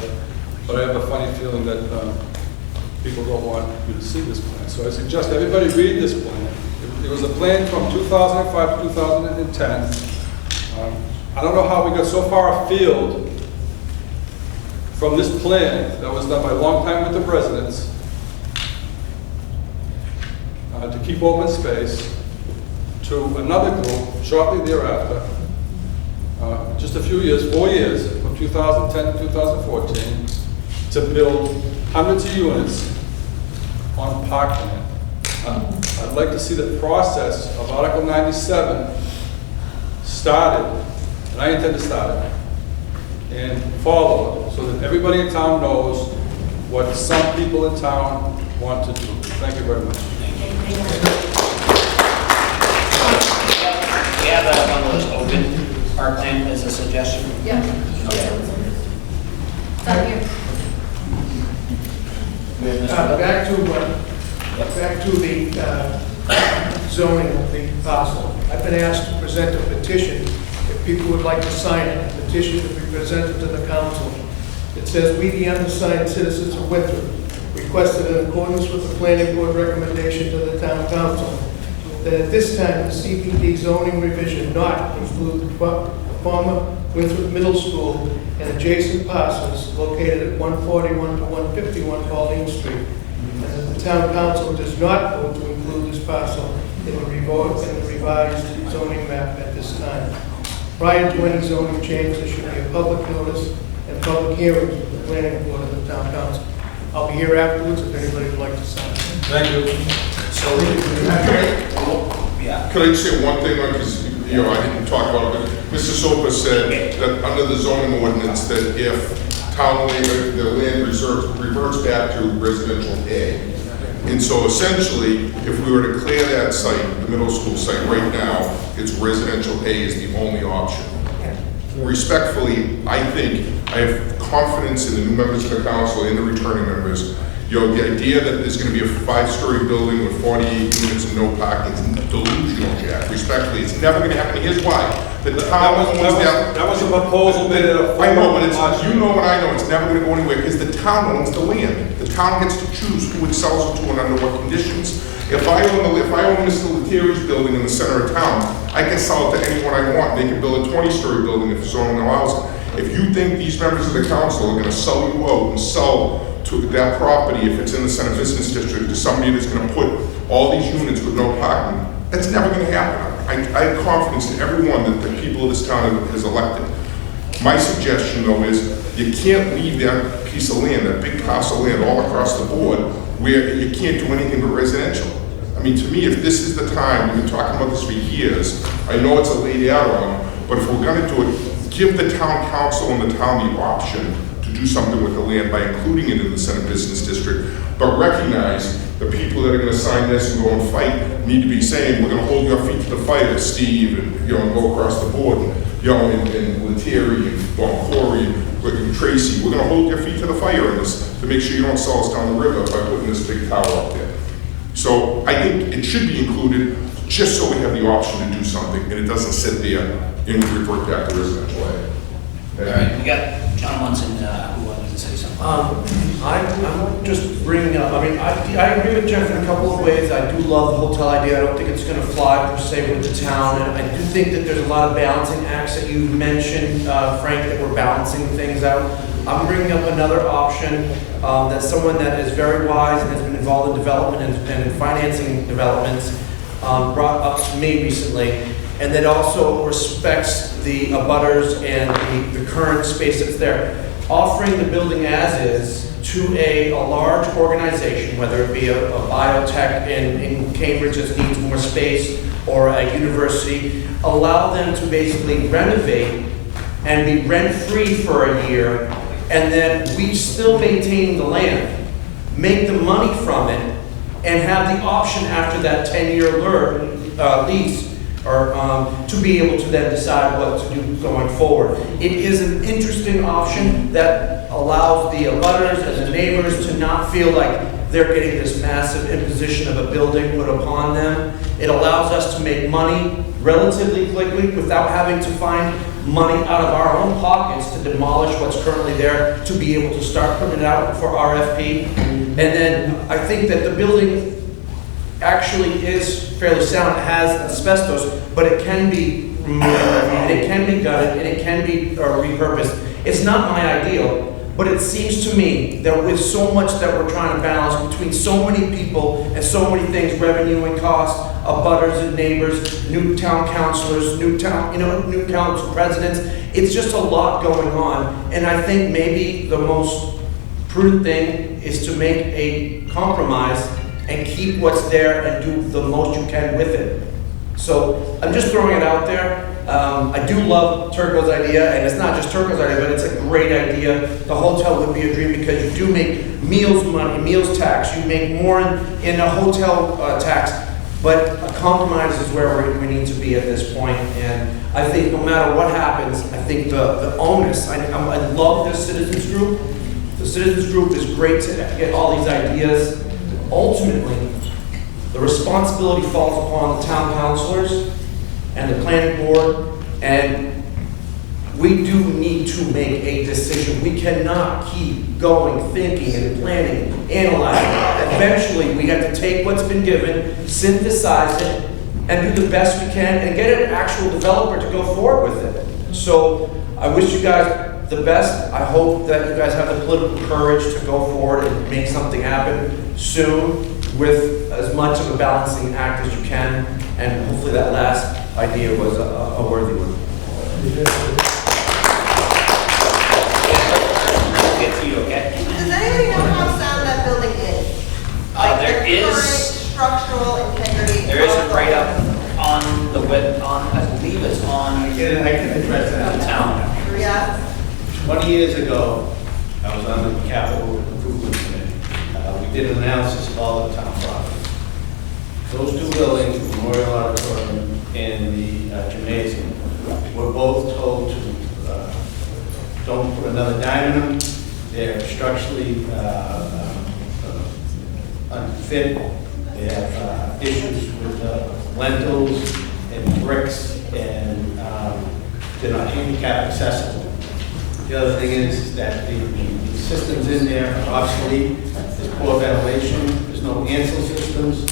but I have a funny feeling that people don't want you to see this plan. So I suggest everybody read this plan. It There was a plan from 2005 to 2010. I don't know how we got so far afield from this plan that was done by long time with the residents to keep open space to another group shortly thereafter, just a few years, 4 years, from 2010 to 2014, to build hundreds of units on parkland. I'd like to see the process of Article 97 started, and I intend to start it, and followed, so that everybody in town knows what some people in town want to do. Thank you very much. We have one of those open parkland as a suggestion. Yeah. Okay. Down here. Back to the zoning of the parcel. I've been asked to present a petition. If people would like to sign it, the petition to be presented to the council. It says, "We, the undersigned citizens of Winthrop, requested in accordance with the planning board recommendation to the town council, that at this time, the CBD zoning revision not include the former Winthrop Middle School and adjacent parcels located at 141 to 151 Pauline Street, and that the town council does not vote to include this parcel in the revised zoning map at this time. Prior to any zoning change, there should be a public notice and public hearings with the planning board and the town council. I'll be here afterwards if anybody would like to sign. Thank you. So, yeah. Could I just say one thing, because, you know, I didn't talk about it, but Mr. Sopa said that under the zoning ordinance, that if town land, the land reverts back to residential A. And so essentially, if we were to clear that site, the middle school site right now, it's residential A is the only option. Respectfully, I think, I have confidence in the new members of the council and the returning members. You know, the idea that there's gonna be a 5-story building with 48 units and no parking is delusional, Jack. Respectfully, it's never gonna happen. Here's why. The town owns that. That was a proposal made at a. I know, but it's, you know and I know, it's never gonna go anywhere, because the town owns the land. The town gets to choose who it sells it to and under what conditions. If I own Mr. Lettieri's building in the center of town, I can sell it to anyone I want. They can build a 20-story building if zoning allows it. If you think these members of the council are gonna sell you out and sell to that property, if it's in the center business district, to somebody that's gonna put all these units with no parking, that's never gonna happen. I have confidence in everyone that the people of this town has elected. My suggestion, though, is you can't leave that piece of land, that big parcel of land all across the board, where you can't do anything but residential. I mean, to me, if this is the time, we've been talking about this for years, I know it's a late add-on, but if we're gonna do it, give the town council and the town the option to do something with the land by including it in the center business district, but recognize the people that are gonna sign this and go and fight need to be saying, we're gonna hold your feet to the fire, Steve, and, you know, and go across the board, you know, and Lettieri and Boncory and Tracy, we're gonna hold your feet to the fire in this to make sure you don't sell us down the river by putting this big tower up there. So I think it should be included just so we have the option to do something and it doesn't sit there and revert back to residential A. All right, we got John Munson, who wanted to say something. I'm just bringing up, I mean, I agree with Jeff in a couple of ways. I do love the hotel idea. I don't think it's gonna fly per se with the town. And I do think that there's a lot of balancing acts that you mentioned, Frank, that we're balancing things out. I'm bringing up another option, that someone that is very wise and has been involved in development and in financing developments, brought up to me recently, and that also respects the abutters and the current space that's there. Offering the building as is to a large organization, whether it be a biotech in Cambridge that needs more space, or a university, allow them to basically renovate and be rent-free for a year, and then we still maintain the land, make the money from it, and have the option after that 10-year lease, or to be able to then decide what to do going forward. It is an interesting option that allows the abutters and the neighbors to not feel like they're getting this massive imposition of a building put upon them. It allows us to make money relatively quickly without having to find money out of our own pockets to demolish what's currently there, to be able to start putting it out for RFP. And then I think that the building actually is fairly sound. It has asbestos, but it can be removed, and it can be gutted, and it can be repurposed. It's not my ideal, but it seems to me that with so much that we're trying to balance between so many people and so many things, revenue and cost, abutters and neighbors, new town councilors, new council presidents, it's just a lot going on. And I think maybe the most prudent thing is to make a compromise and keep what's there and do the most you can with it. So I'm just throwing it out there. I do love Turco's idea, and it's not just Turco's idea, but it's a great idea. The hotel would be a dream because you do make meals money, meals tax, you make more in a hotel tax, but a compromise is where we need to be at this point. And I think no matter what happens, I think the onus, I love this citizens group. The citizens group is great to get all these ideas. Ultimately, the responsibility falls upon the town councilors and the planning board, and we do need to make a decision. We cannot keep going, thinking and planning, analyzing. Eventually, we have to take what's been given, synthesize it, and do the best we can, and get an actual developer to go forward with it. So I wish you guys the best. I hope that you guys have the political courage to go forward and make something happen soon with as much of a balancing act as you can, and hopefully that last idea was a worthy one. Get to you, okay? Does anybody know how sound that building is? There the is- current structural integrity. There is a write-up on the web, I believe it's on I can address that. the town. Yeah. 20 years ago, I was on the capital improvement committee. We did an analysis of all the town properties. Those two buildings, the Memorial Auditorium and the gymnasium, were both told to don't put another dime in them. They're structurally unfit. They have issues with lentils and bricks, and they're not handicap accessible. The other thing is that the systems in there are obsolete. There's poor ventilation. There's no ansel systems.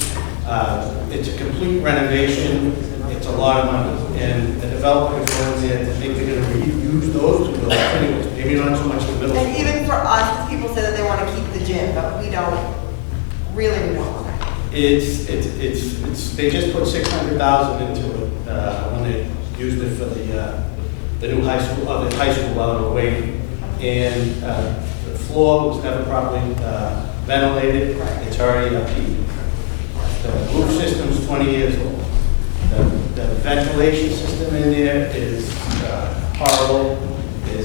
It's a complete renovation. It's a lot of money. And the developers go in there to think they're going to reuse those two buildings anyways. Maybe not so much the middle And school. even for us, people say that they want to keep the gym, but we don't want that. They just put $600,000 into it when they used it for the new high school, the high school out of the way. And the floor was never properly ventilated. It's already upheaved. The roof system's 20 years old. The ventilation system in there is horrible. You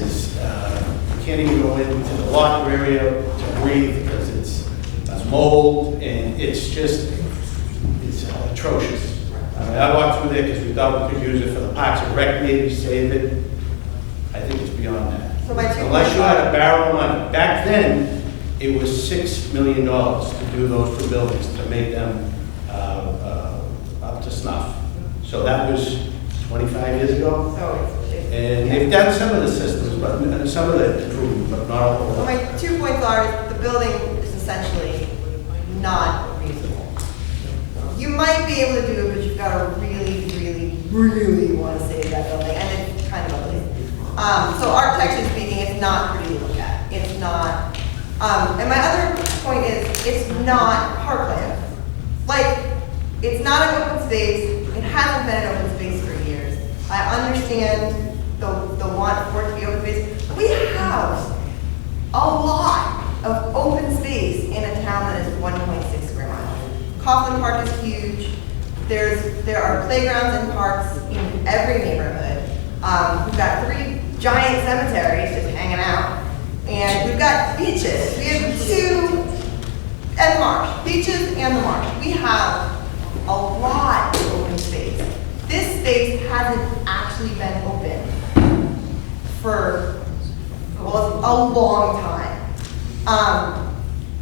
can't even go into the locker area to breathe because it's mold, and it's atrocious. I walked through there because we thought we could use it for the Parks and Rec, maybe save it. I think it's beyond that. So my Unless you had a barrel of money. Back then, it was $6 million to do those two buildings, to make them up to snuff. So that was 25 years ago. And they've done some of the systems, but some of the improvements, but not all of So them. my 2 points are, the building is essentially not reasonable. You might be able to do it, but you've got to really want to save that building, and it's kind of ugly. So architecturally speaking, it's not pretty to look at. It's not. And my other point is, it's not parkland. Like, it's not an open space. It hasn't been an open space for years. I understand the want for it to be open space. We have a lot of open space in a town that is 1.6 square miles. Coughlin Park is huge. There are playgrounds and parks in every neighborhood. We've got 3 giant cemeteries just hanging out. And we've got beaches. We have 2, and the marsh. Beaches and the marsh. We have a lot of open space. This space hasn't actually been open for, well, a long time.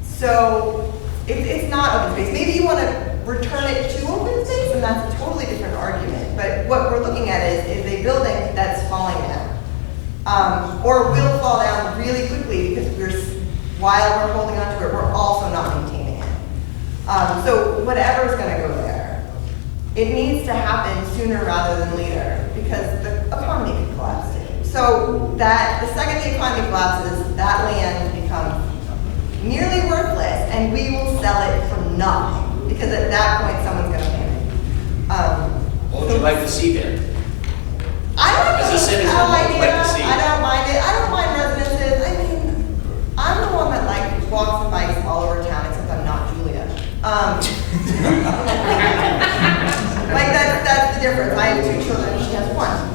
So it's not open space. Maybe you want to return it to open space, and that's a totally different argument. But what we're looking at is a building that's falling down, or will fall down really quickly because while we're holding on to it, we're also not maintaining it. So whatever's gonna go there, it needs to happen sooner rather than later, because the economy could collapse too. So that, the second the economy collapses, that land becomes nearly worthless, and we will sell it for nothing, because at that point, someone's gonna panic. What would you like to see there? I don't As a know, citizen, no what would you like idea. to see? I don't mind it. I don't mind residences. I mean, I'm the one that like walks and bikes all over town, except I'm not Julia. Like that's the difference. I have 2 children, she has 1.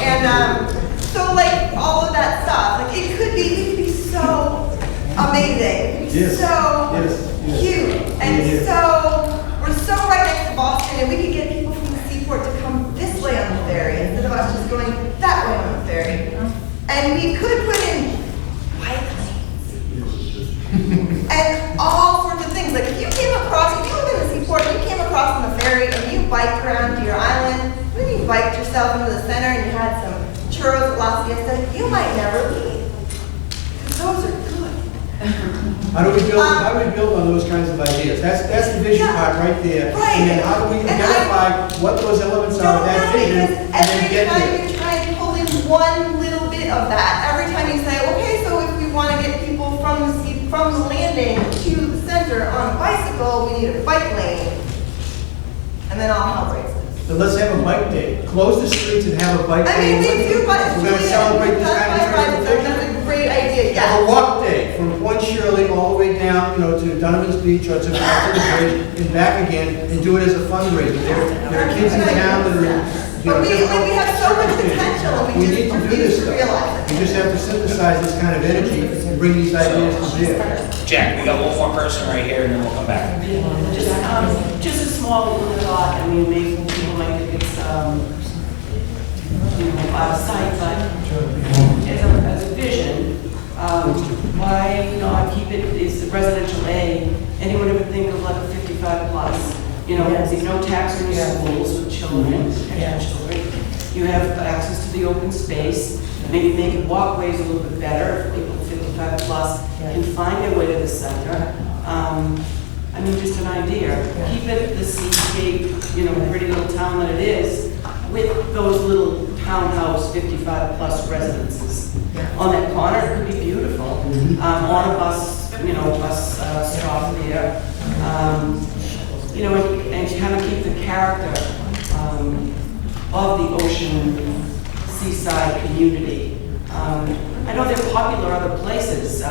And so like all of that stuff, like it could be so amazing. It could be so cute. And so we're so right next to Boston, and we could get people from the seaport to come this way on the ferry instead of us just going that way on the ferry. And we could put in bike lanes and all sorts of things. Like if you came across, if you live in the seaport, and you came across on the ferry and you biked around to your island, then you biked yourself into the center and you had some churros at La Siesta, you might never leave. Those are good. How do we build on those kinds of ideas? That's the vision part right there. Right. And then how do we identify what those elements are of that vision and then get Every there? time you try and pull in one little bit of that, every time you say, okay, so if we want to get people from the landing to the center on a bicycle, we need a bike lane. And then all hell breaks loose. Then let's have a bike day. Close the streets and have a bike I day. mean, we do, but it's We're going to celebrate this kind of transportation. That's a great idea, Have a yes. walk day from Point Shirley all the way down, to Donovan's Beach or to the bridge and back again, and do it as a fundraiser. There are kids in town that are, But we have so much potential, and we need just to do this refuse to stuff. realize it. We just have to synthesize this kind of energy and bring these ideas to bear. Jack, we got one more person right here, and then we'll come back. Just a small little thought, I mean, maybe people might think it's, out of sight, but as a vision, why not keep it, is residential A, anyone ever think of like a 55 plus? There's no tax on your schools with children, children. You have access to the open space, maybe make walkways a little bit better, if people 55 plus can find their way to the center. I mean, just an idea. Keep it the seascape, pretty little town that it is, with those little townhouse 55 plus residences. On that corner, it could be beautiful. On a bus, bus stop there. And kind of keep the character of the ocean seaside community. I know they're popular other places.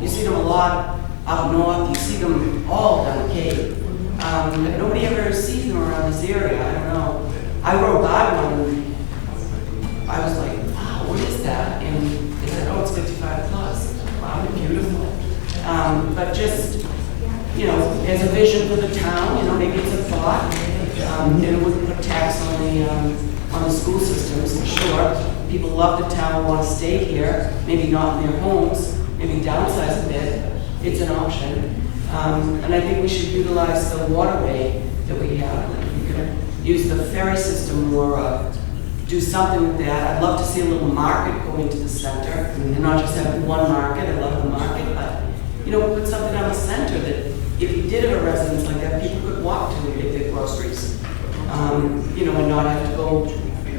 You see them a lot up north, you see them all down the Cape. Nobody ever sees them around this area, I don't know. I rode by one and I was like, wow, what is that? And they said, oh, it's 55 plus. Wow, beautiful. But just, as a vision for the town, maybe it's a thought. It wouldn't put tax on the school systems, for sure. People love the town, want to stay here, maybe not in their homes, maybe downsize a bit. It's an option. And I think we should utilize the waterway that we have. We could use the ferry system more, do something with that. I'd love to see a little market go into the center and not just have one market. I love the market, but put something on the center that if you did have a residence like that, people could walk to and get their groceries. And not have to go.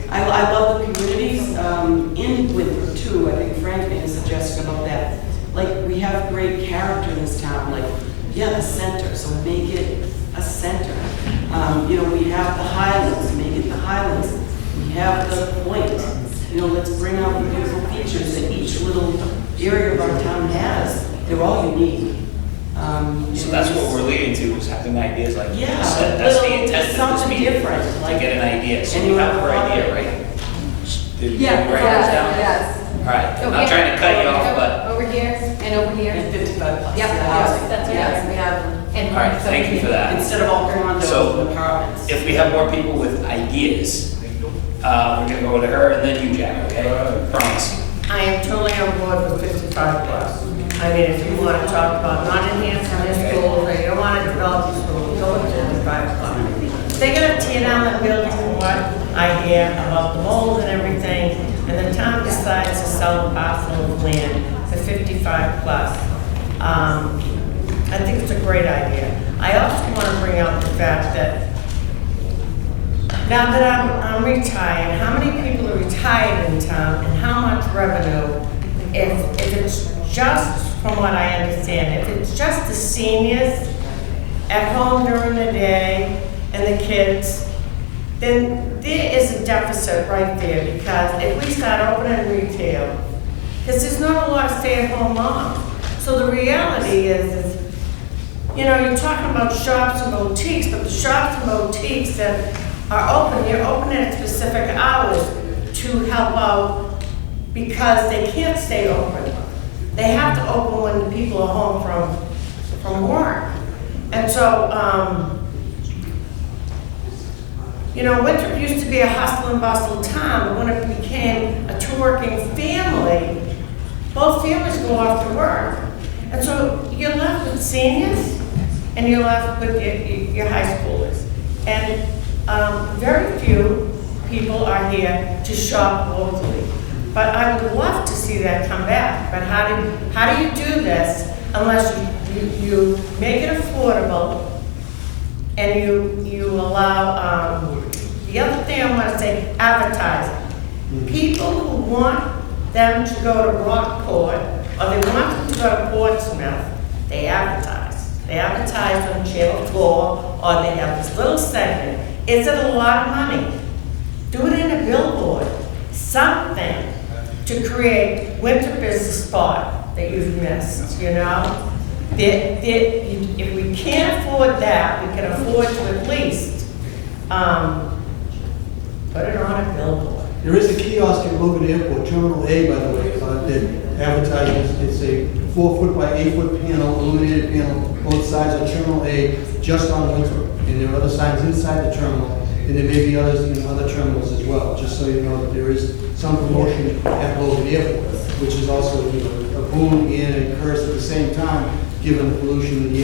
I love the communities in Winthrop too. I think Frank made a suggestion about that. Like, we have great character in this town, like, the center, so make it a center. We have the Highlands, make it the Highlands. We have the Point. Let's bring out the beautiful features that each little area of our town has. They're all unique. So that's what we're leading to, is having ideas like Yeah, this. That's the intent of this something meeting, different, to like- get an idea. So And you you have have our a idea, thought. right? Did you Yeah, write this down? yes. All right, I'm Okay. not trying to cut you off, but, Over here and over here. And 55 plus. Yep, housing. that's Yes. we have. And all right, thank you for that. Instead of all condos So- and apartments. If we have more people with ideas, we're gonna go to her and then you, Jack, okay? Promise. I am totally on board with 55 plus. I mean, if you want to talk about not enhancing the schools, or you don't want to develop the schools, go with 55 plus. If they're going to tear down the building, what I hear about the mold and everything, and the town decides to sell a parcel of land for 55 plus. I think it's a great idea. I also want to bring out the fact that now that I'm retired, how many people are retired in town and how much revenue, if it's just, from what I understand, if it's just the seniors at home during the day and the kids, then there is a deficit right there, because if we start opening retail, because there's not a lot of stay-at-home moms. So the reality is, you know, you're talking about shops and boutiques, but the shops and boutiques that are open, you're open at specific hours to help out because they can't stay open. They have to open when the people are home from work. And so, you know, Winthrop used to be a hustle and bustle town, but when it became a two-working family, both families go off to work. And so you're left with seniors and you're left with your high schoolers. And very few people are here to shop locally. But I would love to see that come back. But how do you do this unless you make it affordable and you allow, the other thing I want to say, advertising. People who want them to go to Rockport, or they want them to go to Portsmouth, they advertise. They advertise on Channel 4, or they have this little segment. Is it a lot of money? Do it in a billboard, something to create Winthrop as a spot that you've missed, you know? If we can't afford that, we can afford to at least put it on a billboard. There is a kiosk at Logan Airport, Terminal A, by the way, that advertises, it's a 4-foot by 8-foot panel, illuminated panel, both sides of Terminal A, just on Winthrop. And there are other signs inside the terminal, and there may be others in other terminals as well, just so you know that there is some promotion at Logan Airport, which is also, you know, a boom and a curse at the same time, given the pollution, the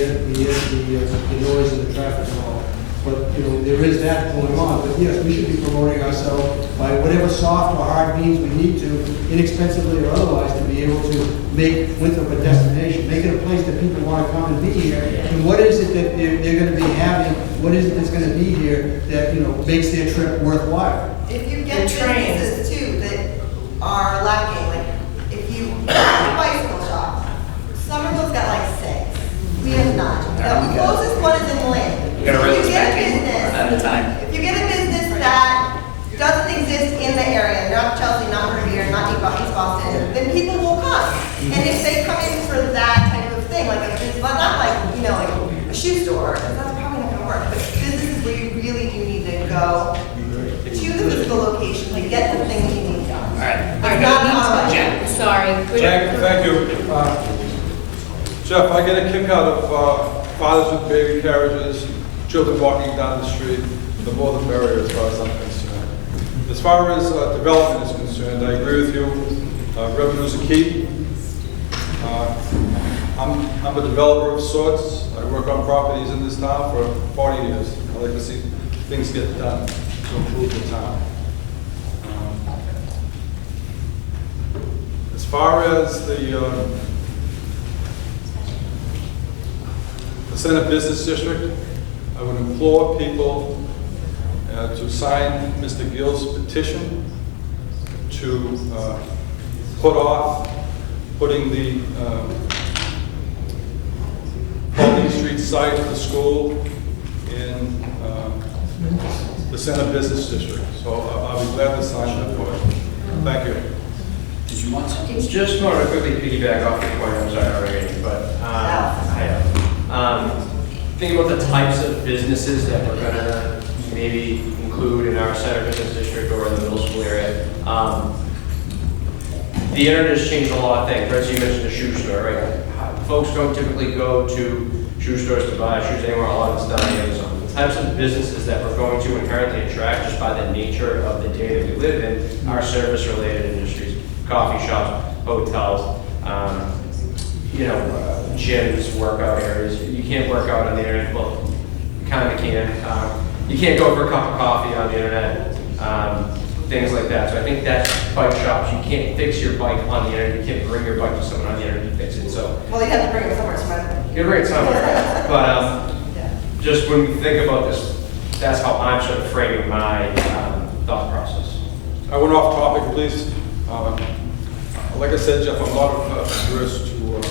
noise and the traffic and all. But, you know, there is that going on. But yes, we should be promoting ourselves by whatever soft or hard means we need to, inexpensively or otherwise, to be able to make Winthrop a destination, make it a place that people want to come and be here. And what is it that they're going to be having, what is it that's going to be here that, you know, makes their trip worthwhile? If you get businesses too that are lacking, like if you have a bicycle shop, Somerville's got like 6. We have none. The closest one is in Lynn. We're gonna reel If this you get back a in, business- run out of time. If you get a business that doesn't exist in the area, not Chelsea, not Revere, not East Boston, then people will come. And if they come in for that type of thing, like a business, not like, you know, like a shoe store, because that's probably not gonna work, but businesses where you really do need to go to the physical location to get the things you need done. All right. It's not online. Jen. Sorry. Jack, thank you. Jeff, I get a kick out of fathers with baby carriages, children walking down the street. The more the merrier as far as I'm concerned. As far as development is concerned, I agree with you. Revenue's a key. I'm a developer of sorts. I work on properties in this town for 40 years. I like to see things get done to improve the town. As far as the Center Business District, I would implore people to sign Mr. Gill's petition to put off putting the Pauline Street site of the school in the Center Business District. So I'll be glad to sign that for you. Thank you. Did you want something? Just want to quickly piggyback off the point, I'm sorry already, but think about the types of businesses that we're going to maybe include in our Center Business District or in the middle school area. The internet has changed a lot of things, right? So you mentioned a shoe store, right? Folks don't typically go to shoe stores to buy shoes anymore. A lot of it's done on Amazon. The types of businesses that we're going to inherently attract just by the nature of the day that we live in are service-related industries, coffee shops, hotels, gyms, workout areas. You can't work out on the internet. Well, you kind of can. You can't go for a cup of coffee on the internet. Things like that. So I think that's bike shops. You can't fix your bike on the internet. You can't bring your bike to someone on the internet to fix it. So Well, you have to bring it somewhere, somewhere. you can bring it somewhere. But just when we think about this, that's how I'm sort of framing my thought process. I went off topic, please. Like I said, Jeff, I'm not averse to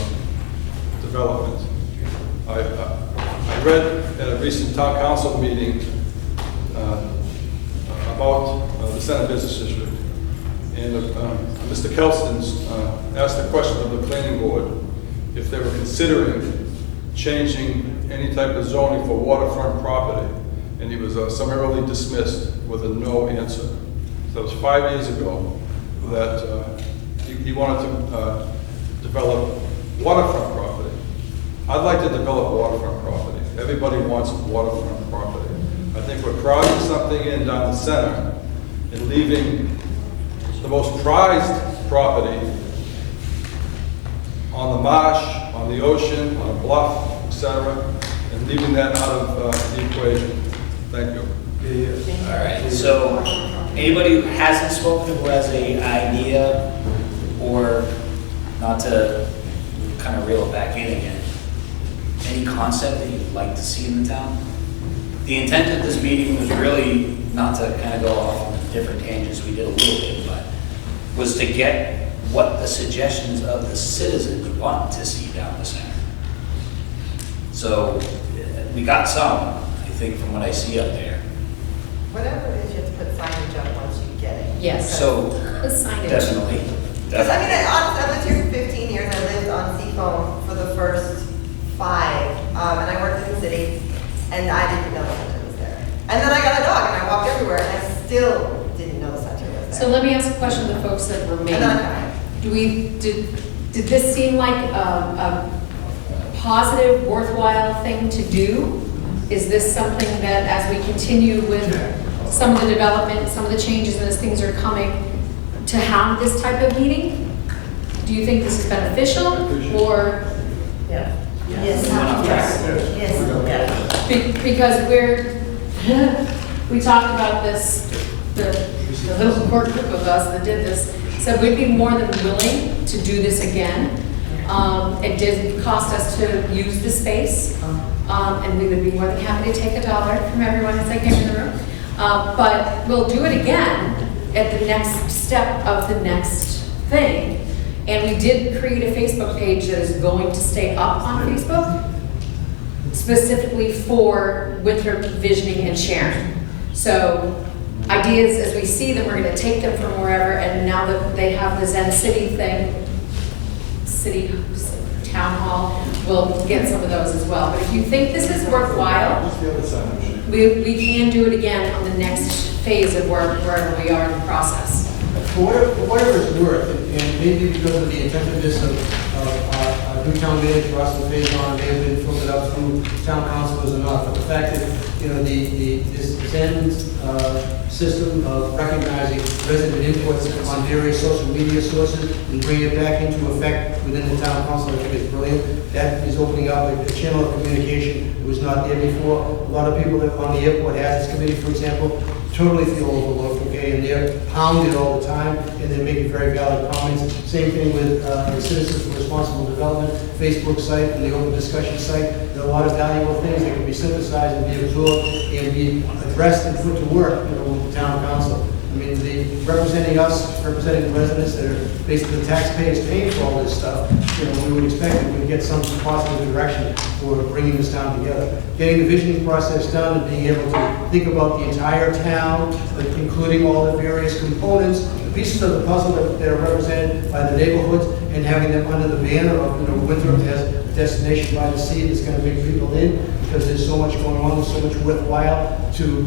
development. I read at a recent town council meeting about the Center Business District. And Mr. Kelstens asked the question of the planning board if they were considering changing any type of zoning for waterfront property. And he was summarily dismissed with a no answer. So it was 5 years ago that he wanted to develop waterfront property. I'd like to develop waterfront property. Everybody wants waterfront property. I think we're crowding something in down the center and leaving the most prized property on the marsh, on the ocean, on a bluff, etc., and leaving that out of the equation. Thank you. All right, so anybody who hasn't spoken, who has an idea, or not to kind of reel it back in again, any concept that you'd like to see in the town? The intent of this meeting was really not to kind of go off on different tangents, we did a little bit, but was to get what the suggestions of the citizens want to see down the center. So we got some, I think, from what I see up there. Whatever it is, you have to put signage up once you get it. Yes. So Signage. definitely. Because I mean, honestly, I lived here for 15 years. I lived on Seafoam for the first 5, and I worked in the city, and I didn't know the center was there. And then I got a dog, and I walked everywhere, and I still didn't know the center was there. So let me ask a question to the folks that remain. Did this seem like a positive, worthwhile thing to do? Is this something that, as we continue with some of the development, some of the changes, and as things are coming, to have this type of meeting? Do you think this is beneficial, or? Yeah. Yes. Yes. Because we talked about this, the little core group of us that did this, said we'd be more than willing to do this again. It did cost us to use the space, and we would be more than happy to take $1 from everyone as they came in the room. But we'll do it again at the next step of the next thing. And we did create a Facebook page that is going to stay up on Facebook, specifically for Winthrop visioning and sharing. So ideas, as we see them, we're going to take them from wherever, and now that they have the Zen City thing, city town hall, we'll get some of those as well. But if you think this is worthwhile, we can do it again on the next phase of wherever we are in the process. For whatever it's worth, and maybe because of the attentiveness of our new town manager, Russell Faison, they have been filtered up through town councilors enough, but the fact that, this Zen system of recognizing resident inputs on various social media sources and bringing it back into effect within the town council, I think is brilliant. That is opening up a channel of communication that was not there before. A lot of people that on the airport hazards committee, for example, totally feel overlooked, okay, and they're pounded all the time, and they're making very valid comments. Same thing with the Citizens for Responsible Development Facebook site and the open discussion site. There are a lot of valuable things that can be synthesized and be absorbed and be addressed and put to work, with the town council. I mean, representing us, representing the residents that are basically taxpayers paying for all this stuff, we would expect that we'd get some positive direction for bringing this town together. Getting the visioning process done and being able to think about the entire town, including all the various components, the pieces of the puzzle that are represented by the neighborhoods, and having them under the banner of, Winthrop as a destination by the sea that's going to bring people in, because there's so much going on, there's so much worthwhile to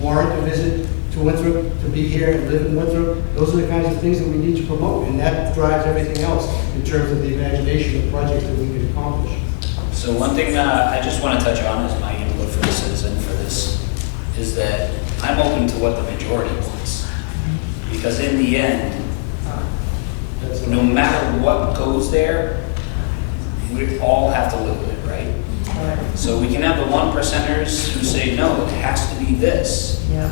warrant a visit to Winthrop, to be here and live in Winthrop. Those are the kinds of things that we need to promote, and that drives everything else in terms of the imagination of projects that we can accomplish. So one thing I just want to touch on is my input for the citizen for this, is that I'm open to what the majority wants. Because in the end, no matter what goes there, we all have to live with it, right? So we can have the 1%ers who say, no, it has to be this. Yeah.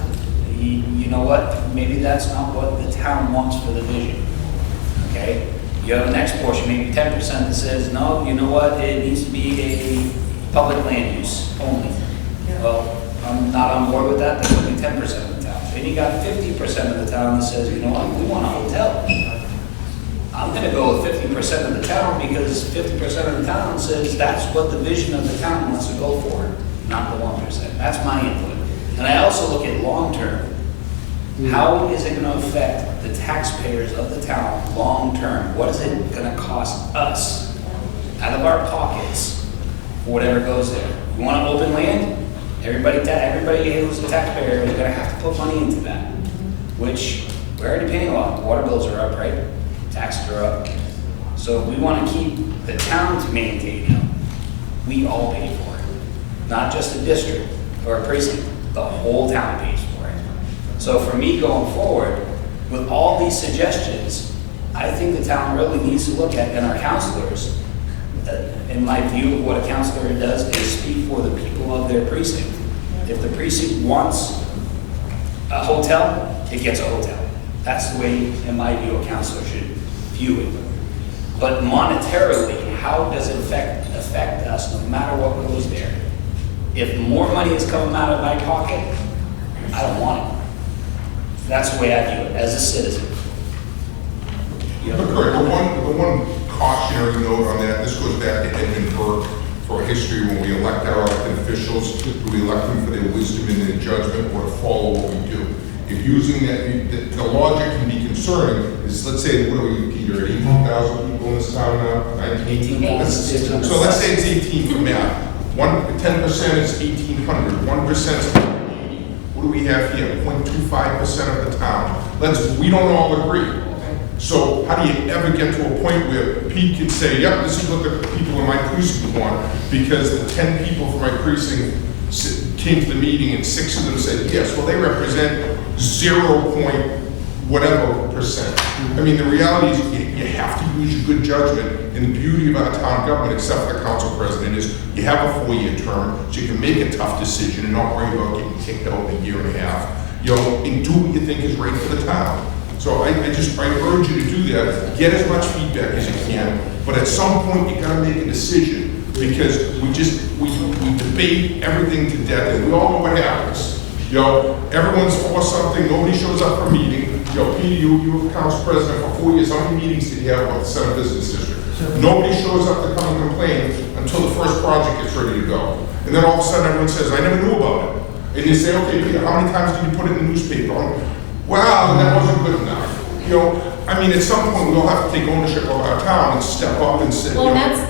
You know what? Maybe that's not what the town wants for the vision. Okay? You have the next portion, maybe 10% that says, no, you know what? It needs to be a public land use only. Well, I'm not on board with that, that's only 10% of the town. Then you got 50% of the town that says, you know what, we want a hotel. I'm gonna go with 50% of the town because 50% of the town says that's what the vision of the town wants to go for, not the 1%. That's my input. And I also look at long-term. How is it gonna affect the taxpayers of the town long-term? What is it gonna cost us out of our pockets for whatever goes there? You want open land? Everybody who's a taxpayer is gonna have to put money into that, which we're already paying a lot. Water bills are up, right? Taxes are up. So if we wanna keep the town to maintain them, we all pay for it. Not just a district or a precinct, the whole town pays for it. So for me going forward, with all these suggestions, I think the town really needs to look at, and our counselors, in my view of what a counselor does is speak for the people of their precinct. If the precinct wants a hotel, it gets a hotel. That's the way, in my view, a counselor should view it. But monetarily, how does it affect us no matter what goes there? If more money is coming out of my pocket, I don't want it. That's the way I view it, as a citizen. But correct, the one cautionary note on that, this goes back to Edmund Burke for a history when we elect our elected officials, do we elect them for their wisdom and their judgment or to follow what we do? If using that, the logic can be concerning, is let's say, what are we, Peter, 18,000 people in this town now? 19? So let's say it's 18 for math. 10% is 1,800, 1% is 80. What do we have here? 0.25% of the town. We don't all agree. So how do you ever get to a point where Pete can say, yep, this is what the people in my precinct want, because the 10 people from my precinct came to the meeting and 6 of them said yes. Well, they represent 0.whatever%. I mean, the reality is you have to use your good judgment, and the beauty of our town government, except for the council president, is you have a 4-year term, so you can make a tough decision and not worry about getting kicked out in a year and a half, and do what you think is right for the town. So I urge you to do that. Get as much feedback as you can, but at some point you gotta make a decision, because we debate everything to death, and we all know what happens. Everyone's for something, nobody shows up for a meeting. Peter, you were council president for 4 years. How many meetings did you have about the Center Business District? Nobody shows up to come and complain until the first project gets ready to go. And then all of a sudden everyone says, I never knew about it. And you say, okay, Peter, how many times did you put it in the newspaper? Well, that wasn't good enough. I mean, at some point we all have to take ownership of our town and step up and say, Well, that's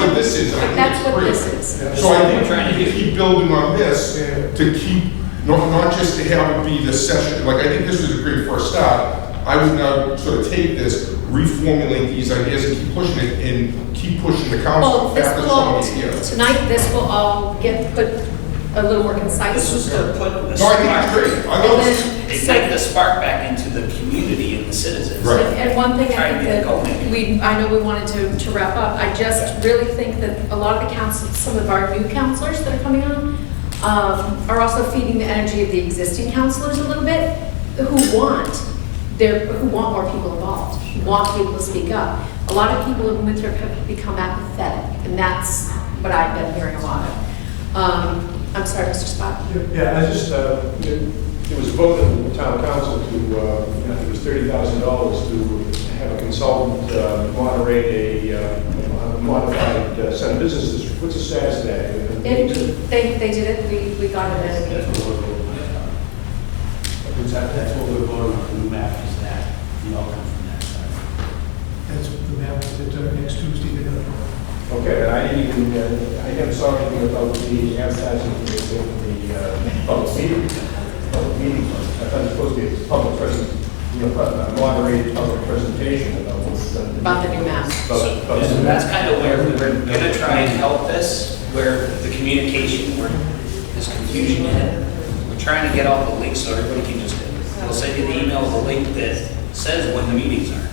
what this is. And I think that's it's what great. this is. So I think we need to keep building on this to keep, not just to have it be the session. Like, I think this is a great first start. I would now sort of take this, reformulate these ideas and keep pushing it and keep pushing the council. Well, tonight, this will all get put a little more concise. This was to put the No, I spark. think it's great. I love it. Ignite the spark back into the community and the citizens. Right. And one thing Try I to think get that going. I know we wanted to wrap up, I just really think that a lot of the councils, some of our new councilors that are coming on, are also feeding the energy of the existing councilors a little bit, who want more people involved, who want people to speak up. A lot of people in Winthrop have become apathetic, and that's what I've been hearing a lot of. I'm sorry, Mr. Spot. Yeah, I just, it was voted in the town council to, I think it was $30,000 to have a consultant moderate a modified Center Business District. What's the status of that? They did it, we got it at a meeting. That's what we're voting on, the new map is that, the outcome from that side. That's the map that next Tuesday they're gonna. Okay, and I didn't even, I never saw anything about the advertising for the public meeting. Public meeting, I thought it was supposed to be a public moderated public presentation about what's done. About the new map. And that's kind of where we're gonna try and help this, where the communication, where there's confusion in it. We're trying to get all the links so everybody can just, they'll send you the email with a link that says when the meetings are.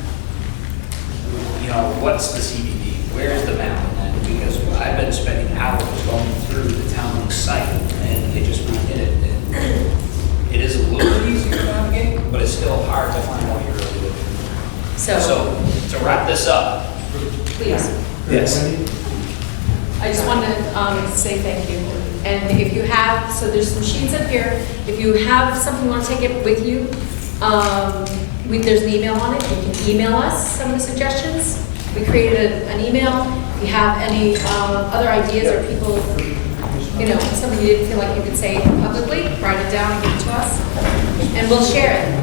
What's the CBD? Where is the map on that? Because I've been spending hours going through the town site and they just redid it. And it is a little bit easier to navigate, but it's still hard to find what you're really looking for. So to wrap this up. Please. Yes. I just wanted to say thank you. And if you have, so there's some sheets up here, if you have something you want to take it with you, there's an email on it, you can email us some of the suggestions. We created an email. If you have any other ideas or people, something you didn't feel like you could say publicly, write it down and give it to us, and we'll share it.